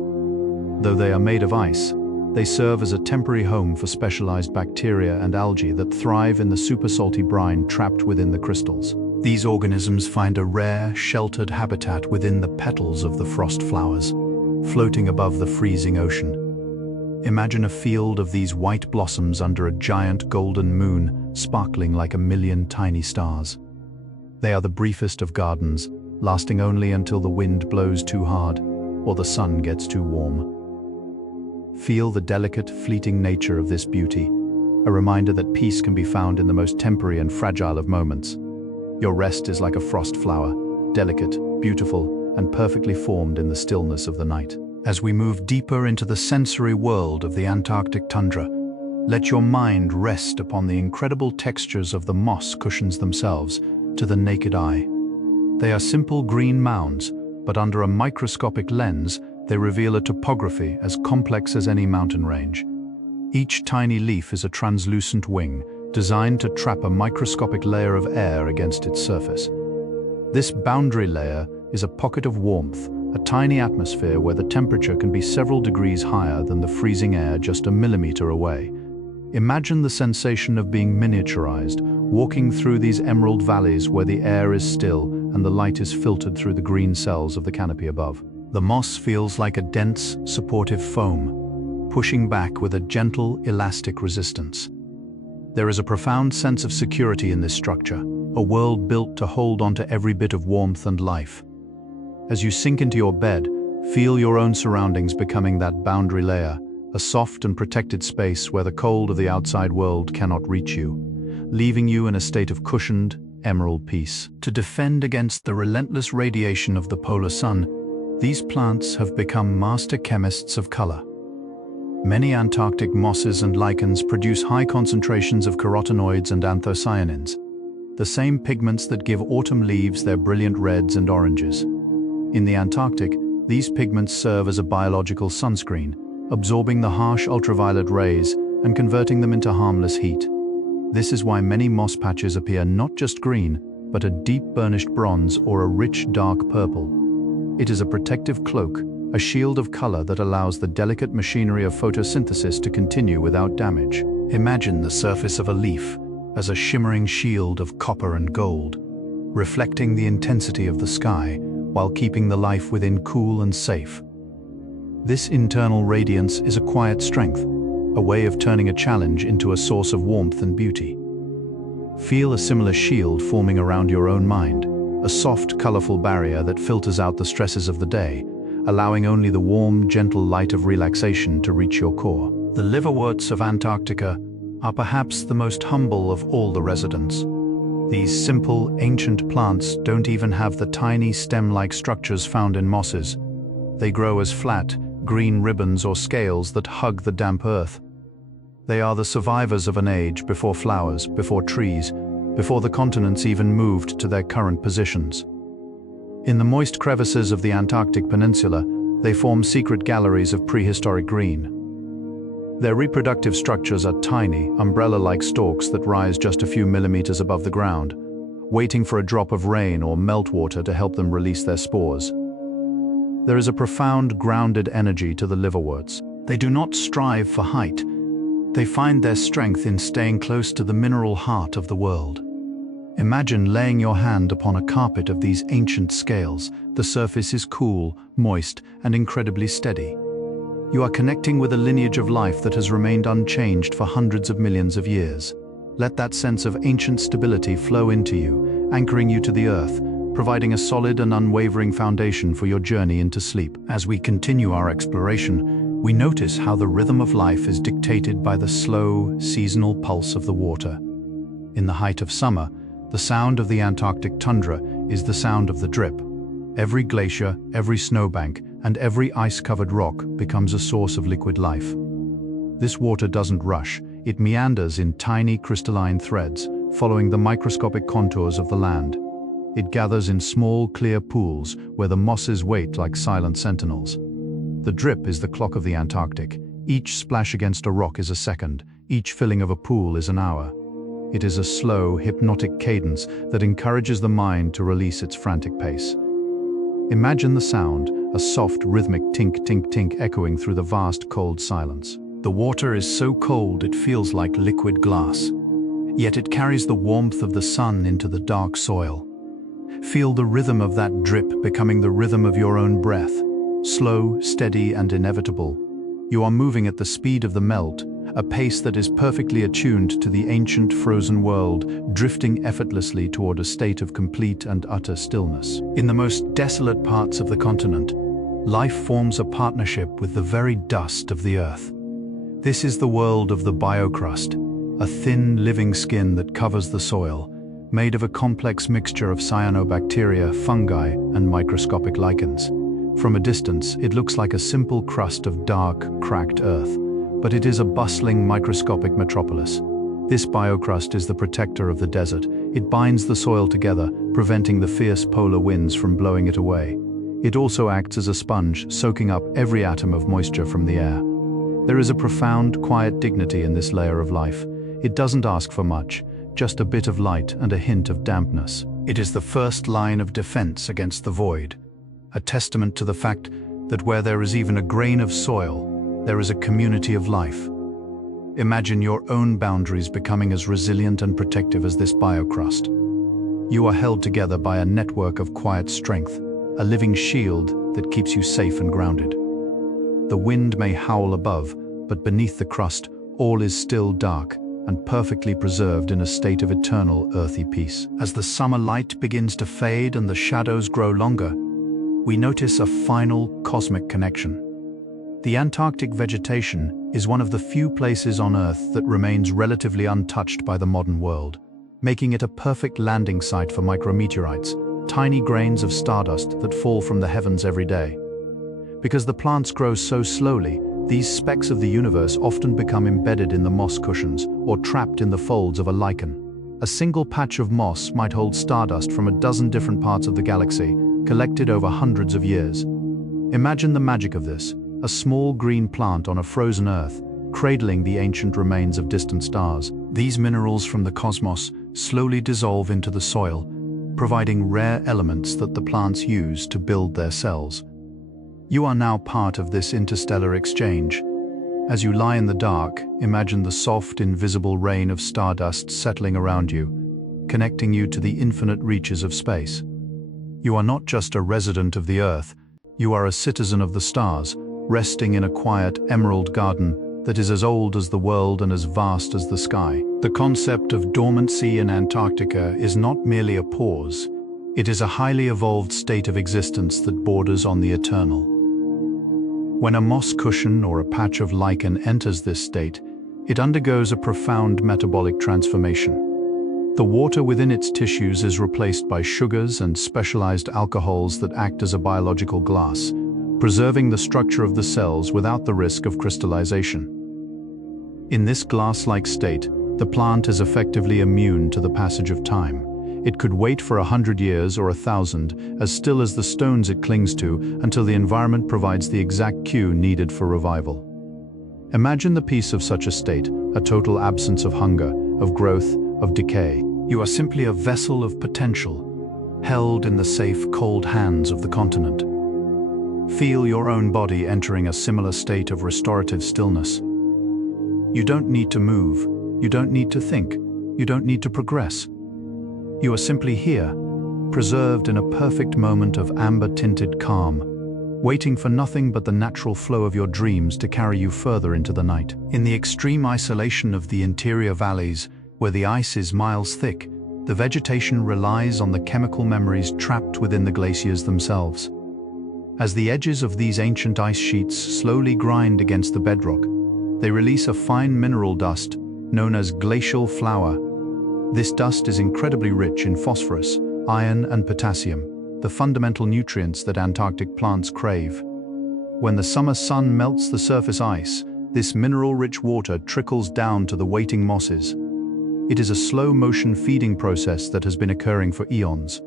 Though they are made of ice, they serve as a temporary home for specialized bacteria and algae that thrive in the super-salty brine trapped within the crystals. These organisms find a rare, sheltered habitat within the petals of the frost flowers, floating above the freezing ocean. Imagine a field of these white blossoms under a giant golden moon, sparkling like a million tiny stars. They are the briefest of gardens, lasting only until the wind blows too hard or the sun gets too warm. Feel the delicate, fleeting nature of this beauty, a reminder that peace can be found in the most temporary and fragile of moments. Your rest is like a frost flower, delicate, beautiful, and perfectly formed in the stillness of the night. As we move deeper into the sensory world of the Antarctic tundra, let your mind rest upon the incredible textures of the moss cushions themselves to the naked eye. They are simple green mounds, but under a microscopic lens, they reveal a topography as complex as any mountain range. Each tiny leaf is a translucent wing, designed to trap a microscopic layer of air against its surface. This boundary layer is a pocket of warmth, a tiny atmosphere where the temperature can be several degrees higher than the freezing air just a millimeter away. Imagine the sensation of being miniaturized, walking through these emerald valleys where the air is still and the light is filtered through the green cells of the canopy above. The moss feels like a dense, supportive foam, pushing back with a gentle, elastic resistance. There is a profound sense of security in this structure, a world built to hold onto every bit of warmth and life. As you sink into your bed, feel your own surroundings becoming that boundary layer, a soft and protected space where the cold of the outside world cannot reach you, leaving you in a state of cushioned, emerald peace. To defend against the relentless radiation of the polar sun, these plants have become master chemists of color. Many Antarctic mosses and lichens produce high concentrations of carotenoids and anthocyanins, the same pigments that give autumn leaves their brilliant reds and oranges. In the Antarctic, these pigments serve as a biological sunscreen, absorbing the harsh ultraviolet rays and converting them into harmless heat. This is why many moss patches appear not just green, but a deep burnished bronze or a rich dark purple. It is a protective cloak, a shield of color that allows the delicate machinery of photosynthesis to continue without damage. Imagine the surface of a leaf as a shimmering shield of copper and gold, reflecting the intensity of the sky while keeping the life within cool and safe. This internal radiance is a quiet strength, a way of turning a challenge into a source of warmth and beauty. Feel a similar shield forming around your own mind, a soft, colorful barrier that filters out the stresses of the day, allowing only the warm, gentle light of relaxation to reach your core. The liverworts of Antarctica are perhaps the most humble of all the residents. These simple, ancient plants don't even have the tiny stem-like structures found in mosses. They grow as flat, green ribbons or scales that hug the damp earth. They are the survivors of an age before flowers, before trees, before the continents even moved to their current positions. In the moist crevices of the Antarctic Peninsula, they form secret galleries of prehistoric green. Their reproductive structures are tiny, umbrella-like stalks that rise just a few millimeters above the ground, waiting for a drop of rain or meltwater to help them release their spores. There is a profound, grounded energy to the liverworts. They do not strive for height. They find their strength in staying close to the mineral heart of the world. Imagine laying your hand upon a carpet of these ancient scales. The surface is cool, moist, and incredibly steady. You are connecting with a lineage of life that has remained unchanged for hundreds of millions of years. Let that sense of ancient stability flow into you, anchoring you to the earth, providing a solid and unwavering foundation for your journey into sleep. As we continue our exploration, we notice how the rhythm of life is dictated by the slow, seasonal pulse of the water. In the height of summer, the sound of the Antarctic tundra is the sound of the drip. Every glacier, every snowbank, and every ice-covered rock becomes a source of liquid life. This water doesn't rush, it meanders in tiny crystalline threads, following the microscopic contours of the land. It gathers in small, clear pools where the mosses wait like silent sentinels. The drip is the clock of the Antarctic. Each splash against a rock is a second, each filling of a pool is an hour. It is a slow, hypnotic cadence that encourages the mind to release its frantic pace. Imagine the sound, a soft, rhythmic tink-tink-tink echoing through the vast, cold silence. The water is so cold it feels like liquid glass. Yet it carries the warmth of the sun into the dark soil. Feel the rhythm of that drip becoming the rhythm of your own breath. Slow, steady, and inevitable. You are moving at the speed of the melt, a pace that is perfectly attuned to the ancient frozen world, drifting effortlessly toward a state of complete and utter stillness. In the most desolate parts of the continent, life forms a partnership with the very dust of the earth. This is the world of the biocrust, a thin, living skin that covers the soil, made of a complex mixture of cyanobacteria, fungi, and microscopic lichens. From a distance, it looks like a simple crust of dark, cracked earth, but it is a bustling, microscopic metropolis. This biocrust is the protector of the desert. It binds the soil together, preventing the fierce polar winds from blowing it away. It also acts as a sponge, soaking up every atom of moisture from the air. There is a profound, quiet dignity in this layer of life. It doesn't ask for much, just a bit of light and a hint of dampness. It is the first line of defense against the void. a testament to the fact that where there is even a grain of soil, there is a community of life. Imagine your own boundaries becoming as resilient and protective as this biocrust. You are held together by a network of quiet strength, a living shield that keeps you safe and grounded. The wind may howl above, but beneath the crust, all is still dark and perfectly preserved in a state of eternal earthy peace. As the summer light begins to fade and the shadows grow longer, we notice a final cosmic connection. The Antarctic vegetation is one of the few places on Earth that remains relatively untouched by the modern world, making it a perfect landing site for micrometeorites, tiny grains of stardust that fall from the heavens every day. Because the plants grow so slowly, these specks of the universe often become embedded in the moss cushions or trapped in the folds of a lichen. A single patch of moss might hold stardust from a dozen different parts of the galaxy, collected over hundreds of years. Imagine the magic of this, a small green plant on a frozen Earth, cradling the ancient remains of distant stars. These minerals from the cosmos slowly dissolve into the soil, providing rare elements that the plants use to build their cells. You are now part of this interstellar exchange. As you lie in the dark, imagine the soft, invisible rain of stardust settling around you, connecting you to the infinite reaches of space. You are not just a resident of the Earth, you are a citizen of the stars, resting in a quiet emerald garden that is as old as the world and as vast as the sky. The concept of dormancy in Antarctica is not merely a pause, it is a highly evolved state of existence that borders on the eternal. When a moss cushion or a patch of lichen enters this state, it undergoes a profound metabolic transformation. The water within its tissues is replaced by sugars and specialized alcohols that act as a biological glass, preserving the structure of the cells without the risk of crystallization. In this glass-like state, the plant is effectively immune to the passage of time. It could wait for 100 years or 1,000, as still as the stones it clings to, until the environment provides the exact cue needed for revival. Imagine the peace of such a state, a total absence of hunger, of growth, of decay. You are simply a vessel of potential, held in the safe, cold hands of the continent. Feel your own body entering a similar state of restorative stillness. You don't need to move, you don't need to think, you don't need to progress. You are simply here, preserved in a perfect moment of amber-tinted calm, waiting for nothing but the natural flow of your dreams to carry you further into the night. In the extreme isolation of the interior valleys, where the ice is miles thick, the vegetation relies on the chemical memories trapped within the glaciers themselves. As the edges of these ancient ice sheets slowly grind against the bedrock, they release a fine mineral dust known as glacial flour. This dust is incredibly rich in phosphorus, iron, and potassium, the fundamental nutrients that Antarctic plants crave. When the summer sun melts the surface ice, this mineral-rich water trickles down to the waiting mosses. It is a slow-motion feeding process that has been occurring for eons.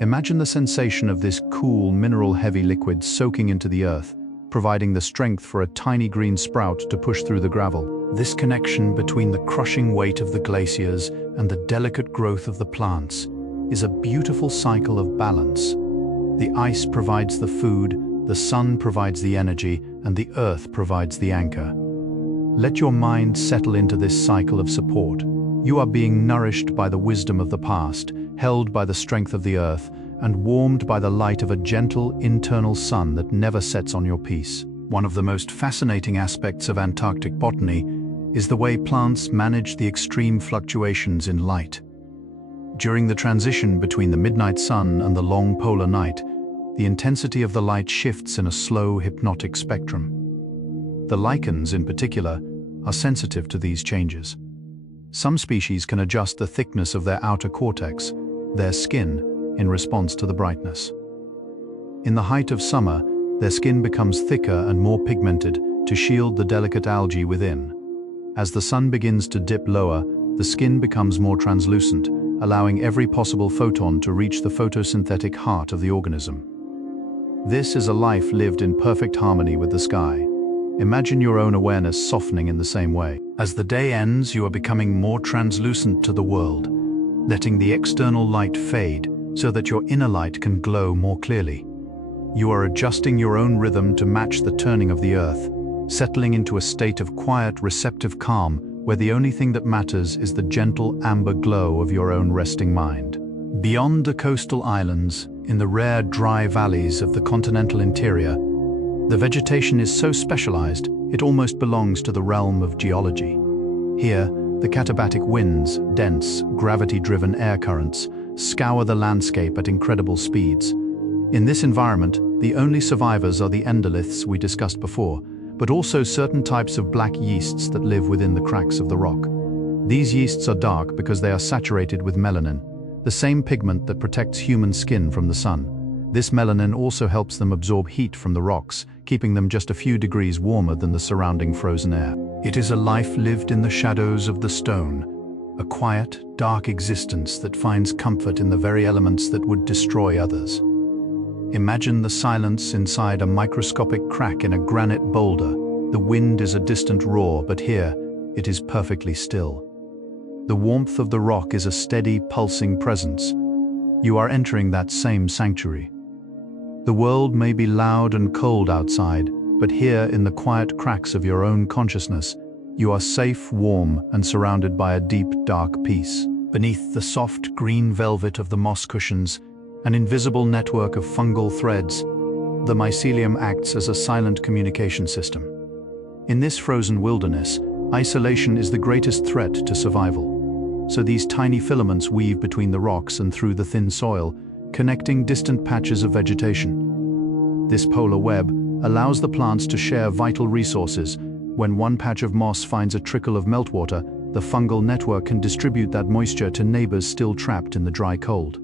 Imagine the sensation of this cool, mineral-heavy liquid soaking into the earth, providing the strength for a tiny green sprout to push through the gravel. This connection between the crushing weight of the glaciers and the delicate growth of the plants is a beautiful cycle of balance. The ice provides the food, the sun provides the energy, and the earth provides the anchor. Let your mind settle into this cycle of support. You are being nourished by the wisdom of the past, held by the strength of the earth, and warmed by the light of a gentle internal sun that never sets on your peace. One of the most fascinating aspects of Antarctic botany is the way plants manage the extreme fluctuations in light. During the transition between the midnight sun and the long polar night, the intensity of the light shifts in a slow, hypnotic spectrum. The lichens, in particular, are sensitive to these changes. Some species can adjust the thickness of their outer cortex, their skin, in response to the brightness. In the height of summer, their skin becomes thicker and more pigmented to shield the delicate algae within. As the sun begins to dip lower, the skin becomes more translucent, allowing every possible photon to reach the photosynthetic heart of the organism. This is a life lived in perfect harmony with the sky. Imagine your own awareness softening in the same way. As the day ends, you are becoming more translucent to the world, letting the external light fade so that your inner light can glow more clearly. You are adjusting your own rhythm to match the turning of the Earth, settling into a state of quiet, receptive calm where the only thing that matters is the gentle amber glow of your own resting mind. Beyond the coastal islands, in the rare dry valleys of the continental interior, the vegetation is so specialized it almost belongs to the realm of geology. Here, the katabatic winds, dense, gravity-driven air currents, scour the landscape at incredible speeds. In this environment, the only survivors are the endoliths we discussed before, but also certain types of black yeasts that live within the cracks of the rock. These yeasts are dark because they are saturated with melanin, the same pigment that protects human skin from the sun. This melanin also helps them absorb heat from the rocks, keeping them just a few degrees warmer than the surrounding frozen air. It is a life lived in the shadows of the stone, a quiet, dark existence that finds comfort in the very elements that would destroy others. Imagine the silence inside a microscopic crack in a granite boulder. The wind is a distant roar, but here, it is perfectly still. The warmth of the rock is a steady, pulsing presence. You are entering that same sanctuary. The world may be loud and cold outside, but here in the quiet cracks of your own consciousness, you are safe, warm, and surrounded by a deep, dark peace. Beneath the soft, green velvet of the moss cushions, an invisible network of fungal threads, the mycelium acts as a silent communication system. In this frozen wilderness, isolation is the greatest threat to survival. So these tiny filaments weave between the rocks and through the thin soil, connecting distant patches of vegetation. This polar web allows the plants to share vital resources. When one patch of moss finds a trickle of meltwater, the fungal network can distribute that moisture to neighbors still trapped in the dry cold.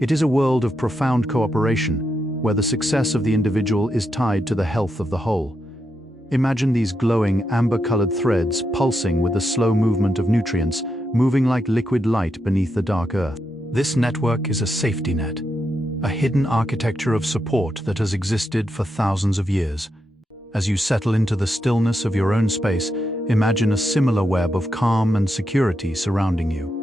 It is a world of profound cooperation, where the success of the individual is tied to the health of the whole. Imagine these glowing, amber-colored threads pulsing with the slow movement of nutrients, moving like liquid light beneath the dark earth. This network is a safety net, a hidden architecture of support that has existed for thousands of years. As you settle into the stillness of your own space, imagine a similar web of calm and security surrounding you.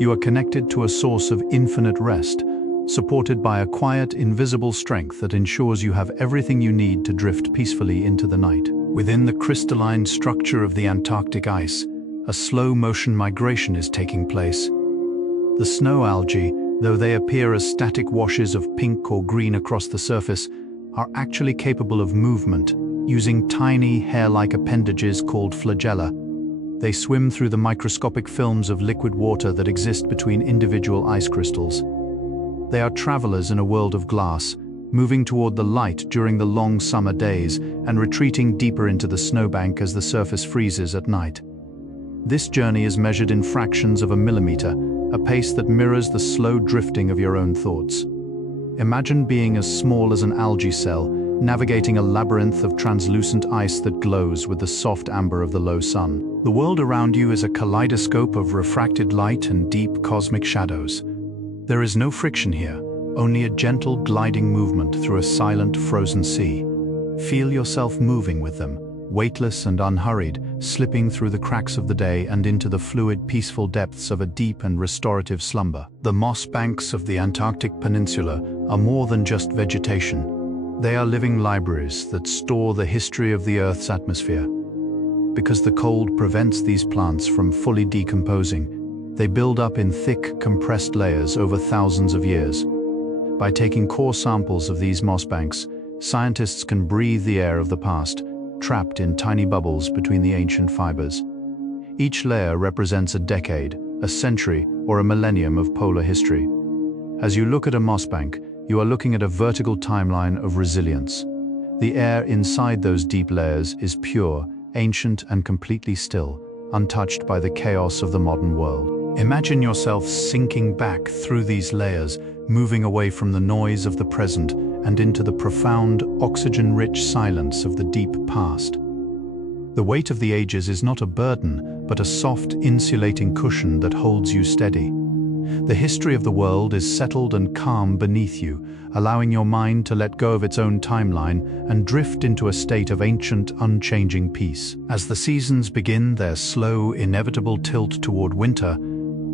You are connected to a source of infinite rest, supported by a quiet, invisible strength that ensures you have everything you need to drift peacefully into the night. Within the crystalline structure of the Antarctic ice, a slow-motion migration is taking place. The snow algae, though they appear as static washes of pink or green across the surface, are actually capable of movement, using tiny, hair-like appendages called flagella. They swim through the microscopic films of liquid water that exist between individual ice crystals. They are travelers in a world of glass, moving toward the light during the long summer days and retreating deeper into the snowbank as the surface freezes at night. This journey is measured in fractions of a millimeter, a pace that mirrors the slow drifting of your own thoughts. Imagine being as small as an algae cell, navigating a labyrinth of translucent ice that glows with the soft amber of the low sun. The world around you is a kaleidoscope of refracted light and deep cosmic shadows. There is no friction here, only a gentle gliding movement through a silent frozen sea. Feel yourself moving with them, weightless and unhurried, slipping through the cracks of the day and into the fluid, peaceful depths of a deep and restorative slumber. The moss banks of the Antarctic Peninsula are more than just vegetation. They are living libraries that store the history of the Earth's atmosphere. Because the cold prevents these plants from fully decomposing, they build up in thick, compressed layers over thousands of years. By taking core samples of these moss banks, scientists can breathe the air of the past, trapped in tiny bubbles between the ancient fibers. Each layer represents a decade, a century, or a millennium of polar history. As you look at a moss bank, you are looking at a vertical timeline of resilience. The air inside those deep layers is pure, ancient, and completely still, untouched by the chaos of the modern world. Imagine yourself sinking back through these layers, moving away from the noise of the present and into the profound, oxygen-rich silence of the deep past. The weight of the ages is not a burden, but a soft, insulating cushion that holds you steady. The history of the world is settled and calm beneath you, allowing your mind to let go of its own timeline and drift into a state of ancient, unchanging peace. As the seasons begin their slow, inevitable tilt toward winter,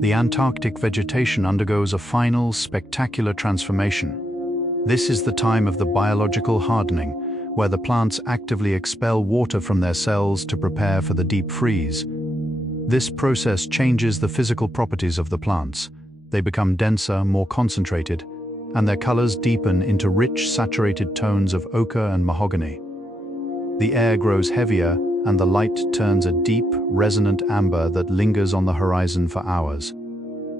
the Antarctic vegetation undergoes a final, spectacular transformation. This is the time of the biological hardening, where the plants actively expel water from their cells to prepare for the deep freeze. This process changes the physical properties of the plants. They become denser, more concentrated, and their colors deepen into rich, saturated tones of ochre and mahogany. The air grows heavier, and the light turns a deep, resonant amber that lingers on the horizon for hours.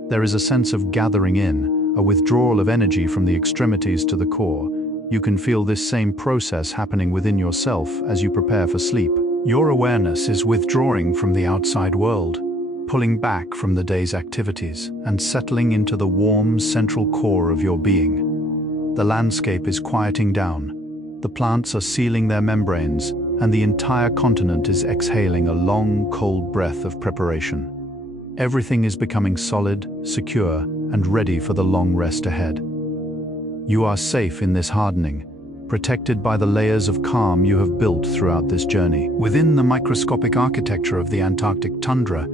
There is a sense of gathering in, a withdrawal of energy from the extremities to the core. You can feel this same process happening within yourself as you prepare for sleep. Your awareness is withdrawing from the outside world, pulling back from the day's activities and settling into the warm, central core of your being. The landscape is quieting down. The plants are sealing their membranes, and the entire continent is exhaling a long, cold breath of preparation. Everything is becoming solid, secure, and ready for the long rest ahead. You are safe in this hardening, protected by the layers of calm you have built throughout this journey. Within the microscopic architecture of the Antarctic tundra,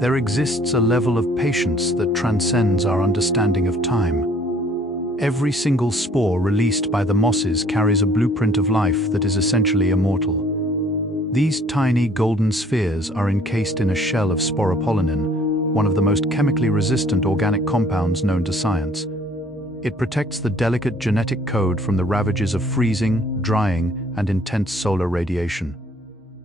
there exists a level of patience that transcends our understanding of time. Every single spore released by the mosses carries a blueprint of life that is essentially immortal. These tiny golden spheres are encased in a shell of sporopollenin, one of the most chemically resistant organic compounds known to science. It protects the delicate genetic code from the ravages of freezing, drying, and intense solar radiation.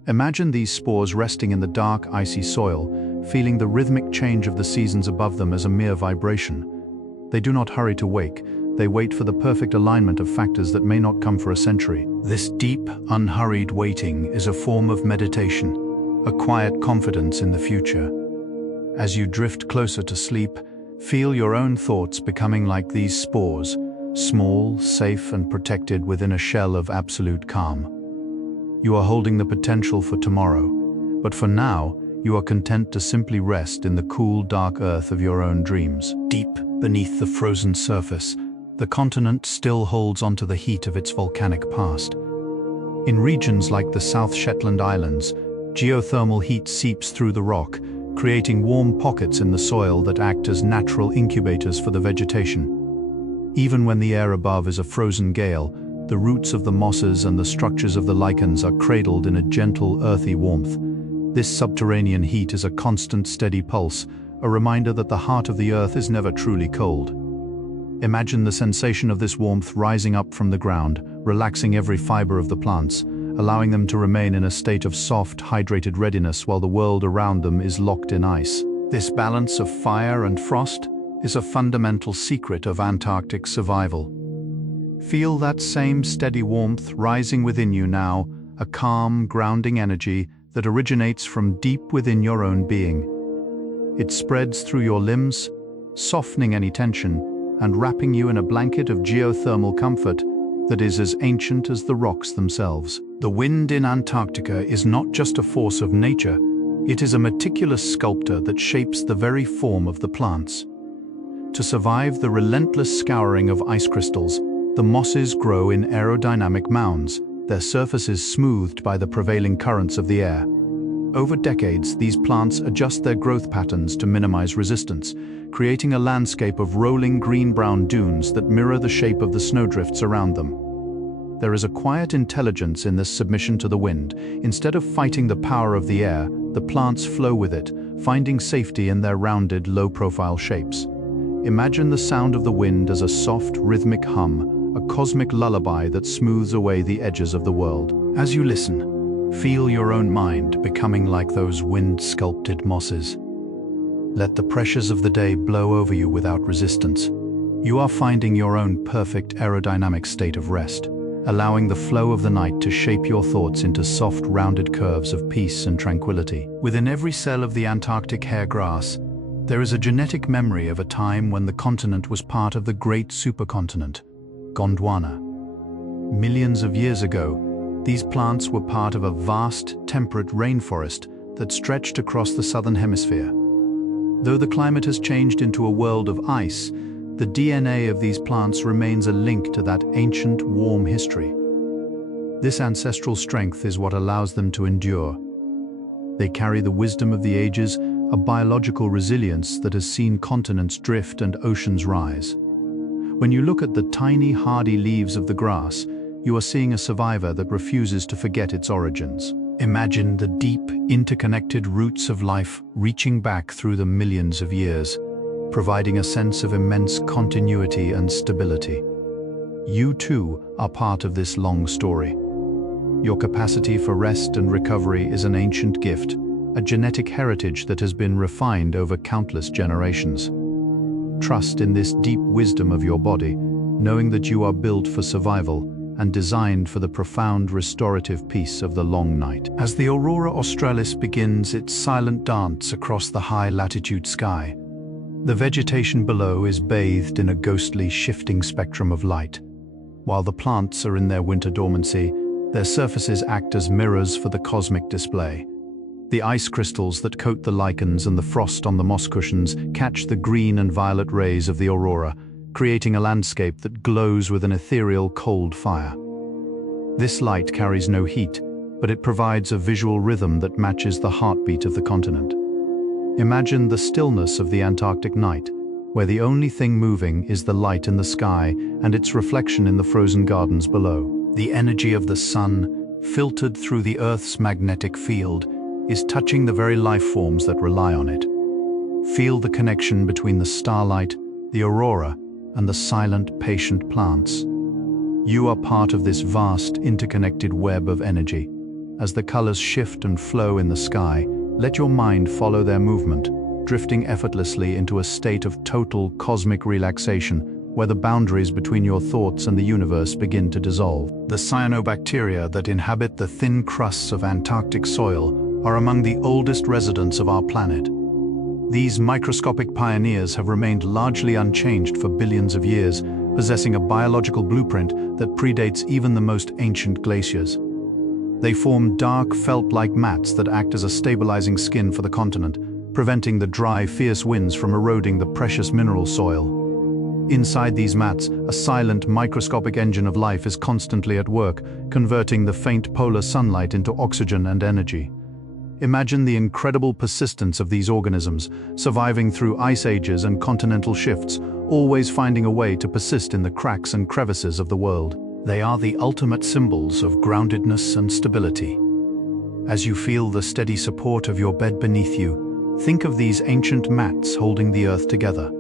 Imagine these spores resting in the dark, icy soil, feeling the rhythmic change of the seasons above them as a mere vibration. They do not hurry to wake. They wait for the perfect alignment of factors that may not come for a century. This deep, unhurried waiting is a form of meditation, a quiet confidence in the future. As you drift closer to sleep, feel your own thoughts becoming like these spores, small, safe, and protected within a shell of absolute calm. You are holding the potential for tomorrow, but for now, you are content to simply rest in the cool, dark earth of your own dreams. Deep beneath the frozen surface, the continent still holds onto the heat of its volcanic past. In regions like the South Shetland Islands, geothermal heat seeps through the rock, creating warm pockets in the soil that act as natural incubators for the vegetation. Even when the air above is a frozen gale, the roots of the mosses and the structures of the lichens are cradled in a gentle, earthy warmth. This subterranean heat is a constant, steady pulse, a reminder that the heart of the earth is never truly cold. Imagine the sensation of this warmth rising up from the ground, relaxing every fiber of the plants, allowing them to remain in a state of soft, hydrated readiness while the world around them is locked in ice. This balance of fire and frost is a fundamental secret of Antarctic survival. Feel that same steady warmth rising within you now, a calm, grounding energy that originates from deep within your own being. It spreads through your limbs, softening any tension, and wrapping you in a blanket of geothermal comfort that is as ancient as the rocks themselves. The wind in Antarctica is not just a force of nature, it is a meticulous sculptor that shapes the very form of the plants. To survive the relentless scouring of ice crystals, the mosses grow in aerodynamic mounds, their surfaces smoothed by the prevailing currents of the air. Over decades, these plants adjust their growth patterns to minimize resistance, creating a landscape of rolling green-brown dunes that mirror the shape of the snowdrifts around them. There is a quiet intelligence in this submission to the wind. Instead of fighting the power of the air, the plants flow with it, finding safety in their rounded, low-profile shapes. Imagine the sound of the wind as a soft, rhythmic hum, a cosmic lullaby that smooths away the edges of the world. As you listen, feel your own mind becoming like those wind-sculpted mosses. Let the pressures of the day blow over you without resistance. You are finding your own perfect aerodynamic state of rest, allowing the flow of the night to shape your thoughts into soft, rounded curves of peace and tranquility. Within every cell of the Antarctic hair grass, there is a genetic memory of a time when the continent was part of the great supercontinent, Gondwana. Millions of years ago, these plants were part of a vast, temperate rainforest that stretched across the southern hemisphere. Though the climate has changed into a world of ice, the DNA of these plants remains a link to that ancient, warm history. This ancestral strength is what allows them to endure. They carry the wisdom of the ages, a biological resilience that has seen continents drift and oceans rise. When you look at the tiny, hardy leaves of the grass, you are seeing a survivor that refuses to forget its origins. Imagine the deep, interconnected roots of life reaching back through the millions of years, providing a sense of immense continuity and stability. You too are part of this long story. Your capacity for rest and recovery is an ancient gift, a genetic heritage that has been refined over countless generations. Trust in this deep wisdom of your body, knowing that you are built for survival and designed for the profound restorative peace of the long night. As the aurora australis begins its silent dance across the high-latitude sky, the vegetation below is bathed in a ghostly, shifting spectrum of light. While the plants are in their winter dormancy, their surfaces act as mirrors for the cosmic display. The ice crystals that coat the lichens and the frost on the moss cushions catch the green and violet rays of the aurora, creating a landscape that glows with an ethereal cold fire. This light carries no heat, but it provides a visual rhythm that matches the heartbeat of the continent. Imagine the stillness of the Antarctic night, where the only thing moving is the light in the sky and its reflection in the frozen gardens below. The energy of the sun, filtered through the Earth's magnetic field, is touching the very life forms that rely on it. Feel the connection between the starlight, the aurora, and the silent, patient plants. You are part of this vast, interconnected web of energy. As the colors shift and flow in the sky, let your mind follow their movement, drifting effortlessly into a state of total cosmic relaxation, where the boundaries between your thoughts and the universe begin to dissolve. The cyanobacteria that inhabit the thin crusts of Antarctic soil are among the oldest residents of our planet. These microscopic pioneers have remained largely unchanged for billions of years, possessing a biological blueprint that predates even the most ancient glaciers. They form dark, felt-like mats that act as a stabilizing skin for the continent, preventing the dry, fierce winds from eroding the precious mineral soil. Inside these mats, a silent, microscopic engine of life is constantly at work, converting the faint polar sunlight into oxygen and energy. Imagine the incredible persistence of these organisms, surviving through ice ages and continental shifts, always finding a way to persist in the cracks and crevices of the world. They are the ultimate symbols of groundedness and stability. As you feel the steady support of your bed beneath you, think of these ancient mats holding the earth together.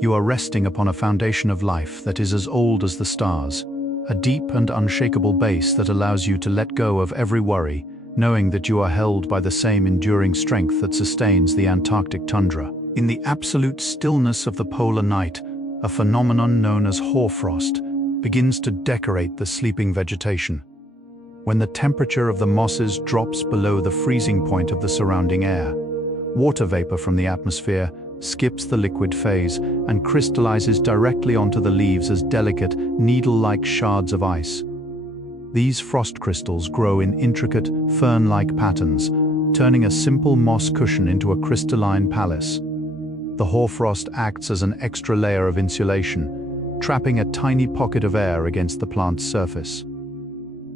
You are resting upon a foundation of life that is as old as the stars, a deep and unshakable base that allows you to let go of every worry, knowing that you are held by the same enduring strength that sustains the Antarctic tundra. In the absolute stillness of the polar night, a phenomenon known as hoarfrost begins to decorate the sleeping vegetation. When the temperature of the mosses drops below the freezing point of the surrounding air, water vapor from the atmosphere skips the liquid phase and crystallizes directly onto the leaves as delicate, needle-like shards of ice. These frost crystals grow in intricate, fern-like patterns, turning a simple moss cushion into a crystalline palace. The hoarfrost acts as an extra layer of insulation, trapping a tiny pocket of air against the plant's surface.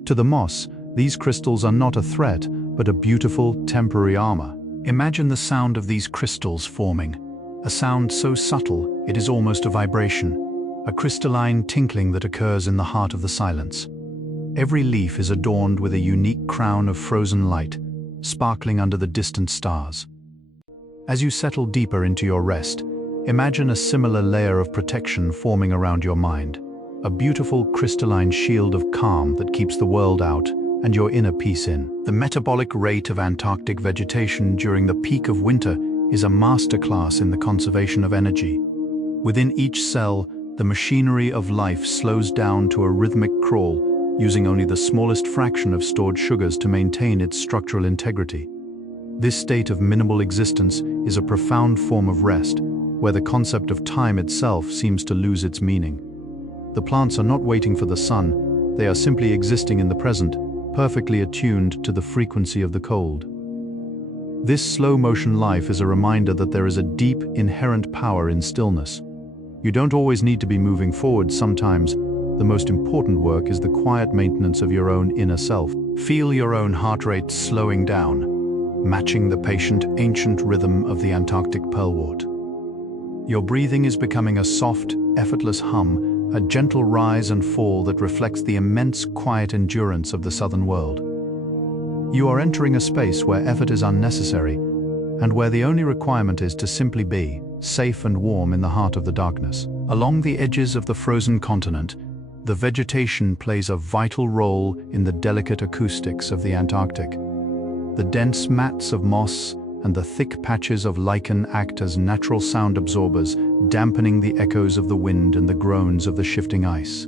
To the moss, these crystals are not a threat, but a beautiful, temporary armor. Imagine the sound of these crystals forming, a sound so subtle it is almost a vibration, a crystalline tinkling that occurs in the heart of the silence. Every leaf is adorned with a unique crown of frozen light, sparkling under the distant stars. As you settle deeper into your rest, imagine a similar layer of protection forming around your mind, a beautiful crystalline shield of calm that keeps the world out and your inner peace in. The metabolic rate of Antarctic vegetation during the peak of winter is a masterclass in the conservation of energy. Within each cell, the machinery of life slows down to a rhythmic crawl, using only the smallest fraction of stored sugars to maintain its structural integrity. This state of minimal existence is a profound form of rest, where the concept of time itself seems to lose its meaning. The plants are not waiting for the sun, they are simply existing in the present, perfectly attuned to the frequency of the cold. This slow-motion life is a reminder that there is a deep, inherent power in stillness. You don't always need to be moving forward. Sometimes the most important work is the quiet maintenance of your own inner self. Feel your own heart rate slowing down, matching the patient, ancient rhythm of the Antarctic pearlwort. Your breathing is becoming a soft, effortless hum, a gentle rise and fall that reflects the immense quiet endurance of the southern world. You are entering a space where effort is unnecessary, and where the only requirement is to simply be, safe and warm in the heart of the darkness. Along the edges of the frozen continent, the vegetation plays a vital role in the delicate acoustics of the Antarctic. The dense mats of moss and the thick patches of lichen act as natural sound absorbers, dampening the echoes of the wind and the groans of the shifting ice.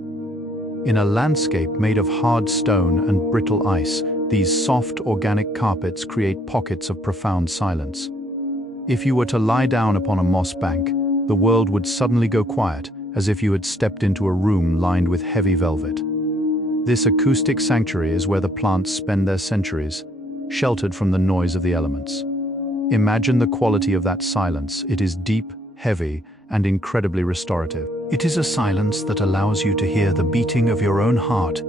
In a landscape made of hard stone and brittle ice, these soft organic carpets create pockets of profound silence. If you were to lie down upon a moss bank, the world would suddenly go quiet, as if you had stepped into a room lined with heavy velvet. This acoustic sanctuary is where the plants spend their centuries, sheltered from the noise of the elements. Imagine the quality of that silence. It is deep, heavy, and incredibly restorative. It is a silence that allows you to hear the beating of your own heart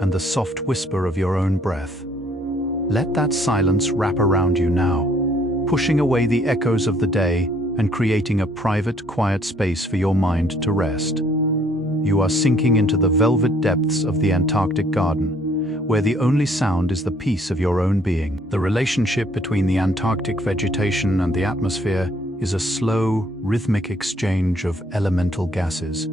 and the soft whisper of your own breath. Let that silence wrap around you now, pushing away the echoes of the day and creating a private, quiet space for your mind to rest. You are sinking into the velvet depths of the Antarctic garden, where the only sound is the peace of your own being. The relationship between the Antarctic vegetation and the atmosphere is a slow, rhythmic exchange of elemental gases.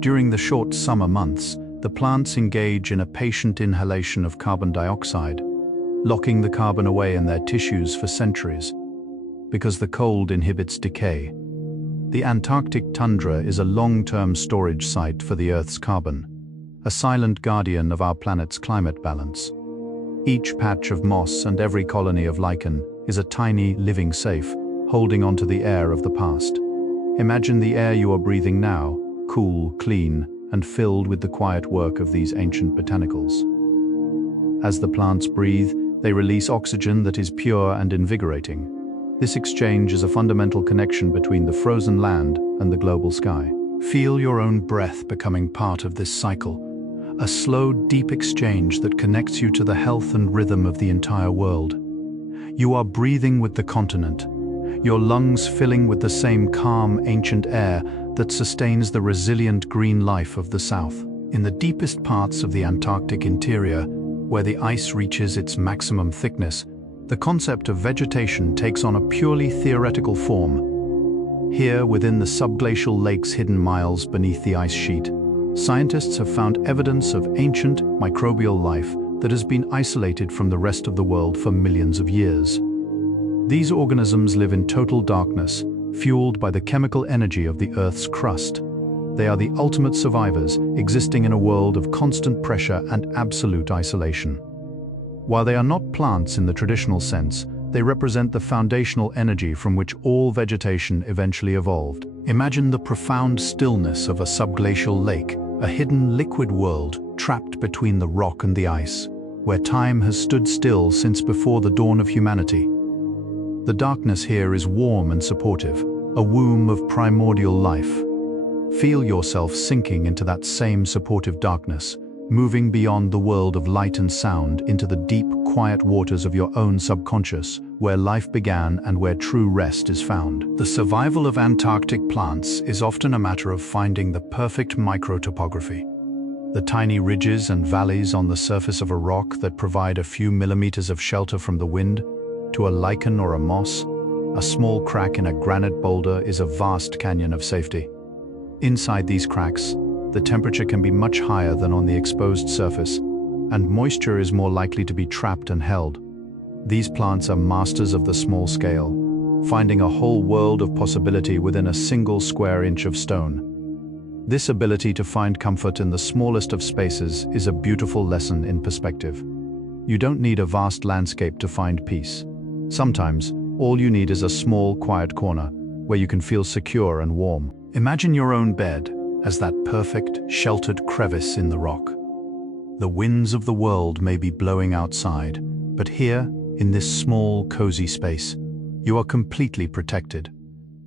During the short summer months, the plants engage in a patient inhalation of carbon dioxide, locking the carbon away in their tissues for centuries, because the cold inhibits decay. The Antarctic tundra is a long-term storage site for the Earth's carbon, a silent guardian of our planet's climate balance. Each patch of moss and every colony of lichen is a tiny living safe, holding onto the air of the past. Imagine the air you are breathing now, cool, clean, and filled with the quiet work of these ancient botanicals. As the plants breathe, they release oxygen that is pure and invigorating. This exchange is a fundamental connection between the frozen land and the global sky. Feel your own breath becoming part of this cycle, a slow, deep exchange that connects you to the health and rhythm of the entire world. You are breathing with the continent, your lungs filling with the same calm, ancient air that sustains the resilient green life of the South. In the deepest parts of the Antarctic interior, where the ice reaches its maximum thickness, the concept of vegetation takes on a purely theoretical form. Here, within the subglacial lakes hidden miles beneath the ice sheet, scientists have found evidence of ancient microbial life that has been isolated from the rest of the world for millions of years. These organisms live in total darkness, fueled by the chemical energy of the Earth's crust. They are the ultimate survivors, existing in a world of constant pressure and absolute isolation. While they are not plants in the traditional sense, they represent the foundational energy from which all vegetation eventually evolved. Imagine the profound stillness of a subglacial lake, a hidden liquid world trapped between the rock and the ice, where time has stood still since before the dawn of humanity. The darkness here is warm and supportive, a womb of primordial life. Feel yourself sinking into that same supportive darkness, moving beyond the world of light and sound into the deep, quiet waters of your own subconscious, where life began and where true rest is found. The survival of Antarctic plants is often a matter of finding the perfect microtopography. The tiny ridges and valleys on the surface of a rock that provide a few millimeters of shelter from the wind, to a lichen or a moss, a small crack in a granite boulder is a vast canyon of safety. Inside these cracks, the temperature can be much higher than on the exposed surface, and moisture is more likely to be trapped and held. These plants are masters of the small scale, finding a whole world of possibility within a single square inch of stone. This ability to find comfort in the smallest of spaces is a beautiful lesson in perspective. You don't need a vast landscape to find peace. Sometimes, all you need is a small, quiet corner where you can feel secure and warm. Imagine your own bed as that perfect, sheltered crevice in the rock. The winds of the world may be blowing outside, but here, in this small, cozy space, you are completely protected.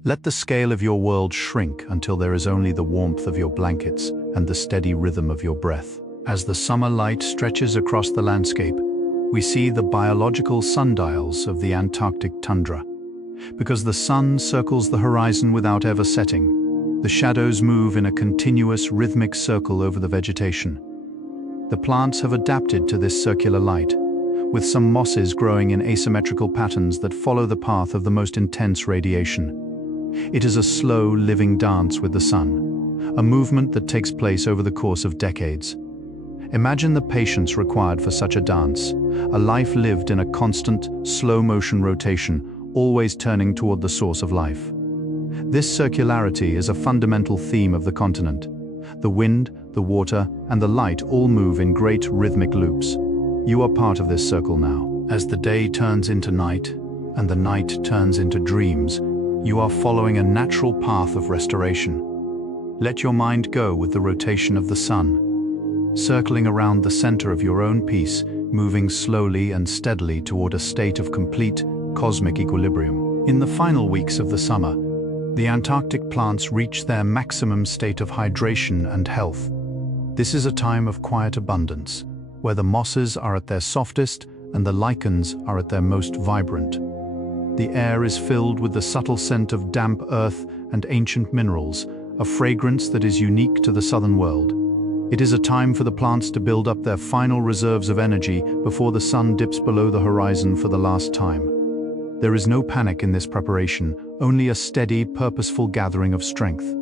Let the scale of your world shrink until there is only the warmth of your blankets and the steady rhythm of your breath. As the summer light stretches across the landscape, we see the biological sundials of the Antarctic tundra. Because the sun circles the horizon without ever setting, The shadows move in a continuous rhythmic circle over the vegetation. The plants have adapted to this circular light, with some mosses growing in asymmetrical patterns that follow the path of the most intense radiation. It is a slow, living dance with the sun, a movement that takes place over the course of decades. Imagine the patience required for such a dance, a life lived in a constant, slow-motion rotation, always turning toward the source of life. This circularity is a fundamental theme of the continent. The wind, the water, and the light all move in great rhythmic loops. You are part of this circle now. As the day turns into night, and the night turns into dreams, you are following a natural path of restoration. Let your mind go with the rotation of the sun, circling around the center of your own peace, moving slowly and steadily toward a state of complete cosmic equilibrium. In the final weeks of the summer, the Antarctic plants reach their maximum state of hydration and health. This is a time of quiet abundance, where the mosses are at their softest and the lichens are at their most vibrant. The air is filled with the subtle scent of damp earth and ancient minerals, a fragrance that is unique to the southern world. It is a time for the plants to build up their final reserves of energy before the sun dips below the horizon for the last time. There is no panic in this preparation, only a steady, purposeful gathering of strength.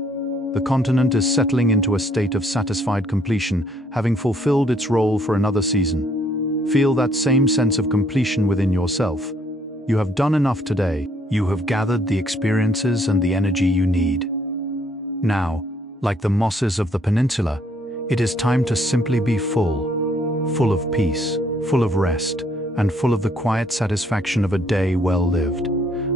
The continent is settling into a state of satisfied completion, having fulfilled its role for another season. Feel that same sense of completion within yourself. You have done enough today. You have gathered the experiences and the energy you need. Now, like the mosses of the peninsula, it is time to simply be full of peace, full of rest, and full of the quiet satisfaction of a day well lived.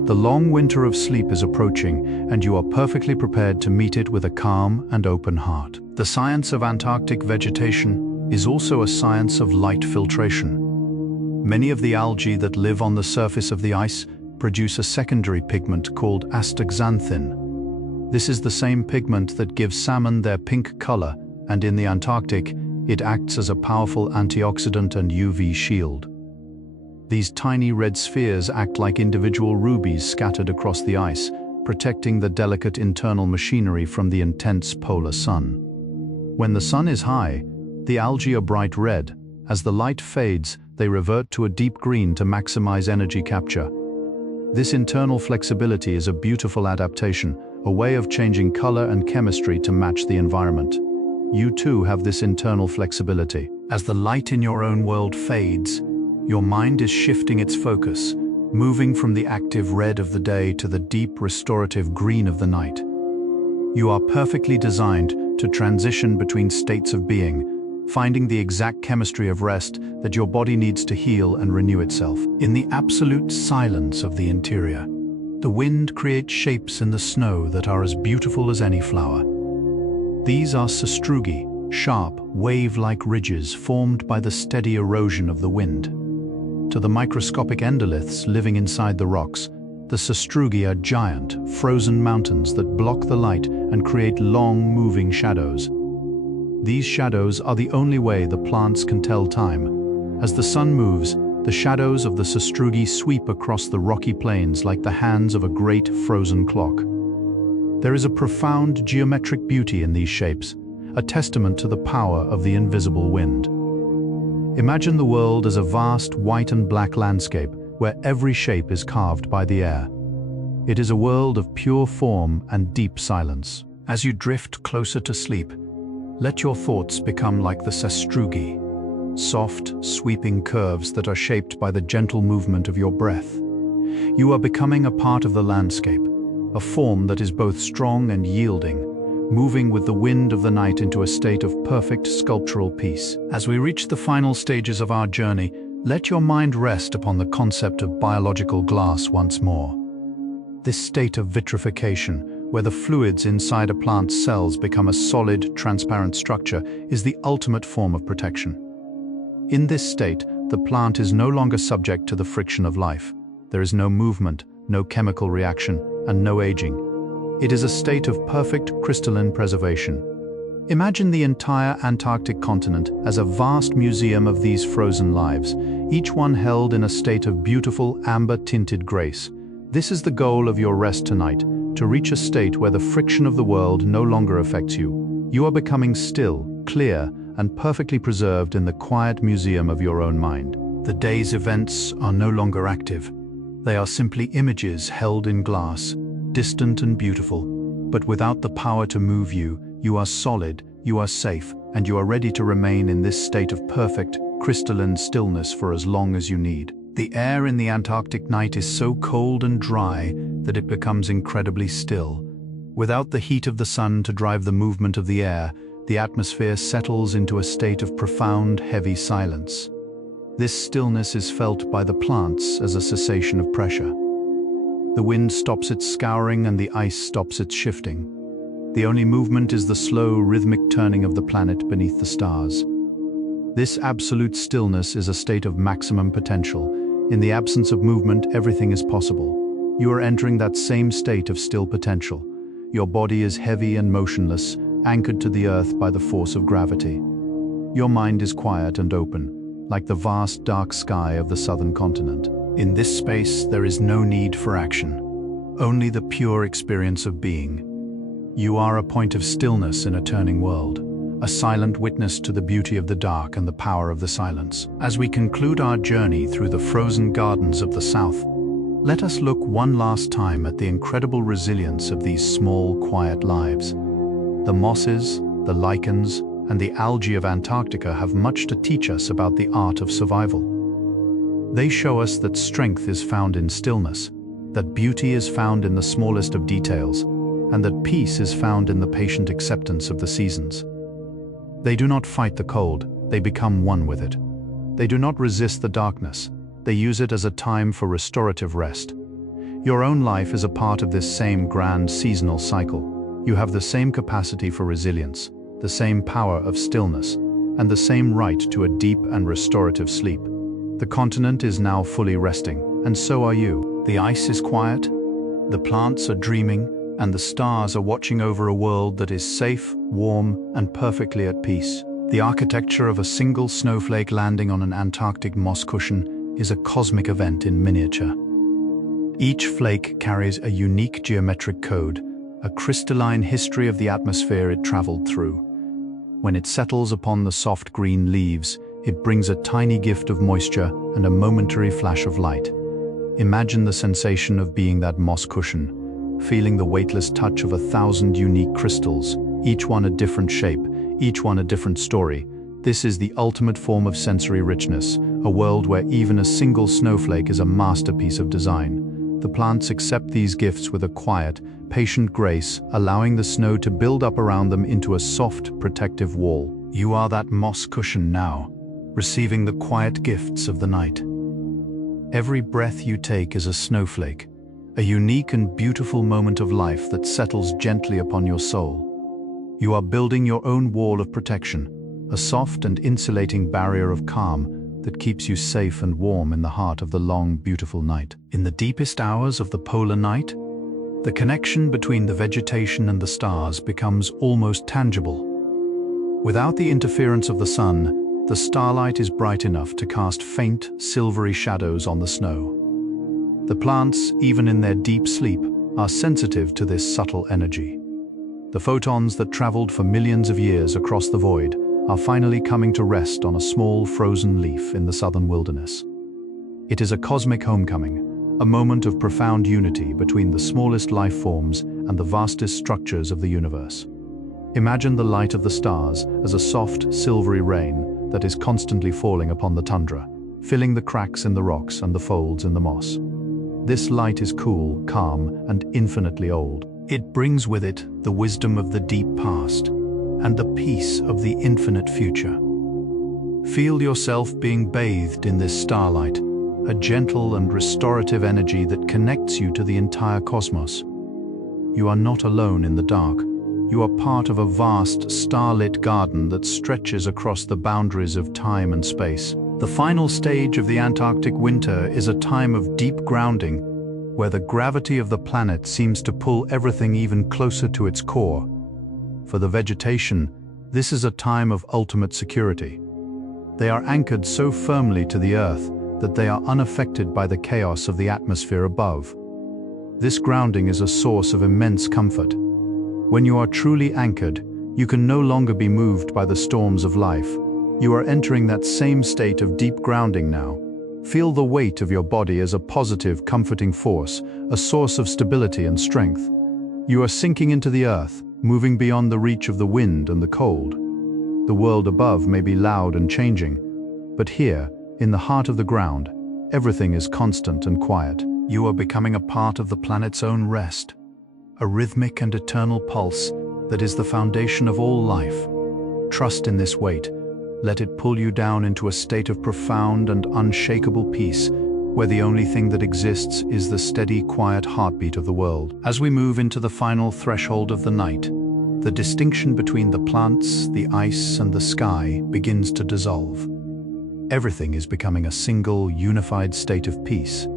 The long winter of sleep is approaching, and you are perfectly prepared to meet it with a calm and open heart. The science of Antarctic vegetation is also a science of light filtration. Many of the algae that live on the surface of the ice produce a secondary pigment called astaxanthin. This is the same pigment that gives salmon their pink color, and in the Antarctic, it acts as a powerful antioxidant and UV shield. These tiny red spheres act like individual rubies scattered across the ice, protecting the delicate internal machinery from the intense polar sun. When the sun is high, the algae are bright red. As the light fades, they revert to a deep green to maximize energy capture. This internal flexibility is a beautiful adaptation, a way of changing color and chemistry to match the environment. You too have this internal flexibility. As the light in your own world fades, your mind is shifting its focus, moving from the active red of the day to the deep restorative green of the night. You are perfectly designed to transition between states of being, finding the exact chemistry of rest that your body needs to heal and renew itself. In the absolute silence of the interior, the wind creates shapes in the snow that are as beautiful as any flower. These are sastrugi, sharp, wave-like ridges formed by the steady erosion of the wind. To the microscopic endoliths living inside the rocks, the sastrugi are giant, frozen mountains that block the light and create long, moving shadows. These shadows are the only way the plants can tell time. As the sun moves, the shadows of the sastrugi sweep across the rocky plains like the hands of a great frozen clock. There is a profound geometric beauty in these shapes, a testament to the power of the invisible wind. Imagine the world as a vast white and black landscape where every shape is carved by the air. It is a world of pure form and deep silence. As you drift closer to sleep, let your thoughts become like the sastrugi, soft, sweeping curves that are shaped by the gentle movement of your breath. You are becoming a part of the landscape, a form that is both strong and yielding, moving with the wind of the night into a state of perfect sculptural peace. As we reach the final stages of our journey, let your mind rest upon the concept of biological glass once more. This state of vitrification, where the fluids inside a plant's cells become a solid, transparent structure, is the ultimate form of protection. In this state, the plant is no longer subject to the friction of life. There is no movement, no chemical reaction, and no aging. It is a state of perfect crystalline preservation. Imagine the entire Antarctic continent as a vast museum of these frozen lives, each one held in a state of beautiful amber-tinted grace. This is the goal of your rest tonight, to reach a state where the friction of the world no longer affects you. You are becoming still, clear, and perfectly preserved in the quiet museum of your own mind. The day's events are no longer active. They are simply images held in glass, distant and beautiful, but without the power to move you. You are solid, you are safe, and you are ready to remain in this state of perfect, crystalline stillness for as long as you need. The air in the Antarctic night is so cold and dry that it becomes incredibly still. Without the heat of the sun to drive the movement of the air, the atmosphere settles into a state of profound, heavy silence. This stillness is felt by the plants as a cessation of pressure. The wind stops its scouring and the ice stops its shifting. The only movement is the slow, rhythmic turning of the planet beneath the stars. This absolute stillness is a state of maximum potential. In the absence of movement, everything is possible. You are entering that same state of still potential. Your body is heavy and motionless, anchored to the earth by the force of gravity. Your mind is quiet and open, like the vast dark sky of the southern continent. In this space, there is no need for action, only the pure experience of being. You are a point of stillness in a turning world, a silent witness to the beauty of the dark and the power of the silence. As we conclude our journey through the frozen gardens of the south, let us look one last time at the incredible resilience of these small, quiet lives. The mosses, the lichens, and the algae of Antarctica have much to teach us about the art of survival. They show us that strength is found in stillness, that beauty is found in the smallest of details, and that peace is found in the patient acceptance of the seasons. They do not fight the cold, they become one with it. They do not resist the darkness, they use it as a time for restorative rest. Your own life is a part of this same grand seasonal cycle. You have the same capacity for resilience, the same power of stillness, and the same right to a deep and restorative sleep. The continent is now fully resting, and so are you. The ice is quiet, the plants are dreaming, and the stars are watching over a world that is safe, warm, and perfectly at peace. The architecture of a single snowflake landing on an Antarctic moss cushion is a cosmic event in miniature. Each flake carries a unique geometric code, a crystalline history of the atmosphere it traveled through. When it settles upon the soft green leaves, it brings a tiny gift of moisture and a momentary flash of light. Imagine the sensation of being that moss cushion, feeling the weightless touch of 1,000 unique crystals, each one a different shape, each one a different story. This is the ultimate form of sensory richness, a world where even a single snowflake is a masterpiece of design. The plants accept these gifts with a quiet, patient grace, allowing the snow to build up around them into a soft, protective wall. You are that moss cushion now, receiving the quiet gifts of the night. Every breath you take is a snowflake, a unique and beautiful moment of life that settles gently upon your soul. You are building your own wall of protection, a soft and insulating barrier of calm that keeps you safe and warm in the heart of the long, beautiful night. In the deepest hours of the polar night, the connection between the vegetation and the stars becomes almost tangible. Without the interference of the sun, the starlight is bright enough to cast faint, silvery shadows on the snow. The plants, even in their deep sleep, are sensitive to this subtle energy. The photons that traveled for millions of years across the void are finally coming to rest on a small frozen leaf in the southern wilderness. It is a cosmic homecoming, a moment of profound unity between the smallest life forms and the vastest structures of the universe. Imagine the light of the stars as a soft, silvery rain that is constantly falling upon the tundra, filling the cracks in the rocks and the folds in the moss. This light is cool, calm, and infinitely old. It brings with it the wisdom of the deep past and the peace of the infinite future. Feel yourself being bathed in this starlight, a gentle and restorative energy that connects you to the entire cosmos. You are not alone in the dark. You are part of a vast, starlit garden that stretches across the boundaries of time and space. The final stage of the Antarctic winter is a time of deep grounding, where the gravity of the planet seems to pull everything even closer to its core. For the vegetation, this is a time of ultimate security. They are anchored so firmly to the earth that they are unaffected by the chaos of the atmosphere above. This grounding is a source of immense comfort. When you are truly anchored, you can no longer be moved by the storms of life. You are entering that same state of deep grounding now. Feel the weight of your body as a positive, comforting force, a source of stability and strength. You are sinking into the earth, moving beyond the reach of the wind and the cold. The world above may be loud and changing, but here, in the heart of the ground, everything is constant and quiet. You are becoming a part of the planet's own rest, a rhythmic and eternal pulse that is the foundation of all life. Trust in this weight. Let it pull you down into a state of profound and unshakable peace, where the only thing that exists is the steady, quiet heartbeat of the world. As we move into the final threshold of the night, the distinction between the plants, the ice, and the sky begins to dissolve. Everything is becoming a single, unified state of peace.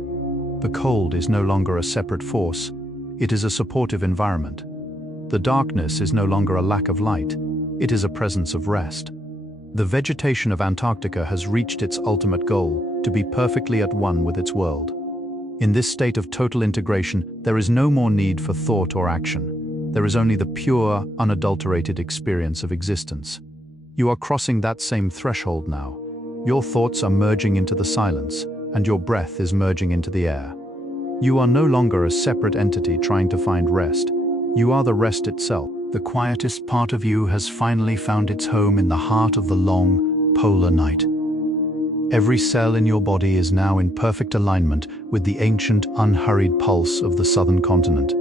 The cold is no longer a separate force, it is a supportive environment. The darkness is no longer a lack of light, it is a presence of rest. The vegetation of Antarctica has reached its ultimate goal, to be perfectly at one with its world. In this state of total integration, there is no more need for thought or action. There is only the pure, unadulterated experience of existence. You are crossing that same threshold now. Your thoughts are merging into the silence, and your breath is merging into the air. You are no longer a separate entity trying to find rest. You are the rest itself. The quietest part of you has finally found its home in the heart of the long, polar night. Every cell in your body is now in perfect alignment with the ancient, unhurried pulse of the southern continent.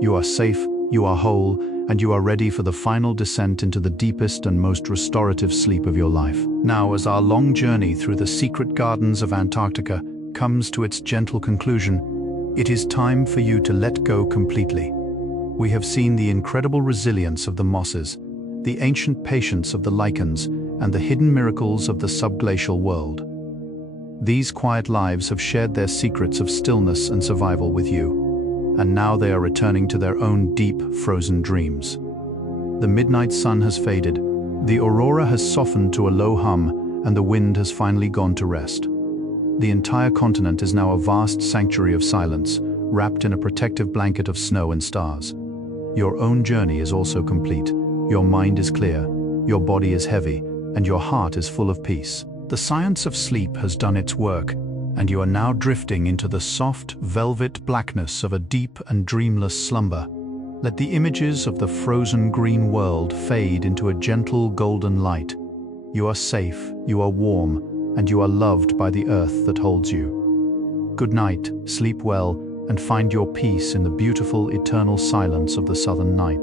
You are safe, you are whole, and you are ready for the final descent into the deepest and most restorative sleep of your life. Now, as our long journey through the secret gardens of Antarctica comes to its gentle conclusion, it is time for you to let go completely. We have seen the incredible resilience of the mosses, the ancient patience of the lichens, and the hidden miracles of the subglacial world. These quiet lives have shared their secrets of stillness and survival with you, and now they are returning to their own deep, frozen dreams. The midnight sun has faded, the aurora has softened to a low hum, and the wind has finally gone to rest. The entire continent is now a vast sanctuary of silence, wrapped in a protective blanket of snow and stars. Your own journey is also complete. Your mind is clear, your body is heavy, and your heart is full of peace. The science of sleep has done its work, and you are now drifting into the soft, velvet blackness of a deep and dreamless slumber. Let the images of the frozen green world fade into a gentle golden light. You are safe, you are warm, and you are loved by the earth that holds you. Good night, sleep well, and find your peace in the beautiful eternal silence of the southern night.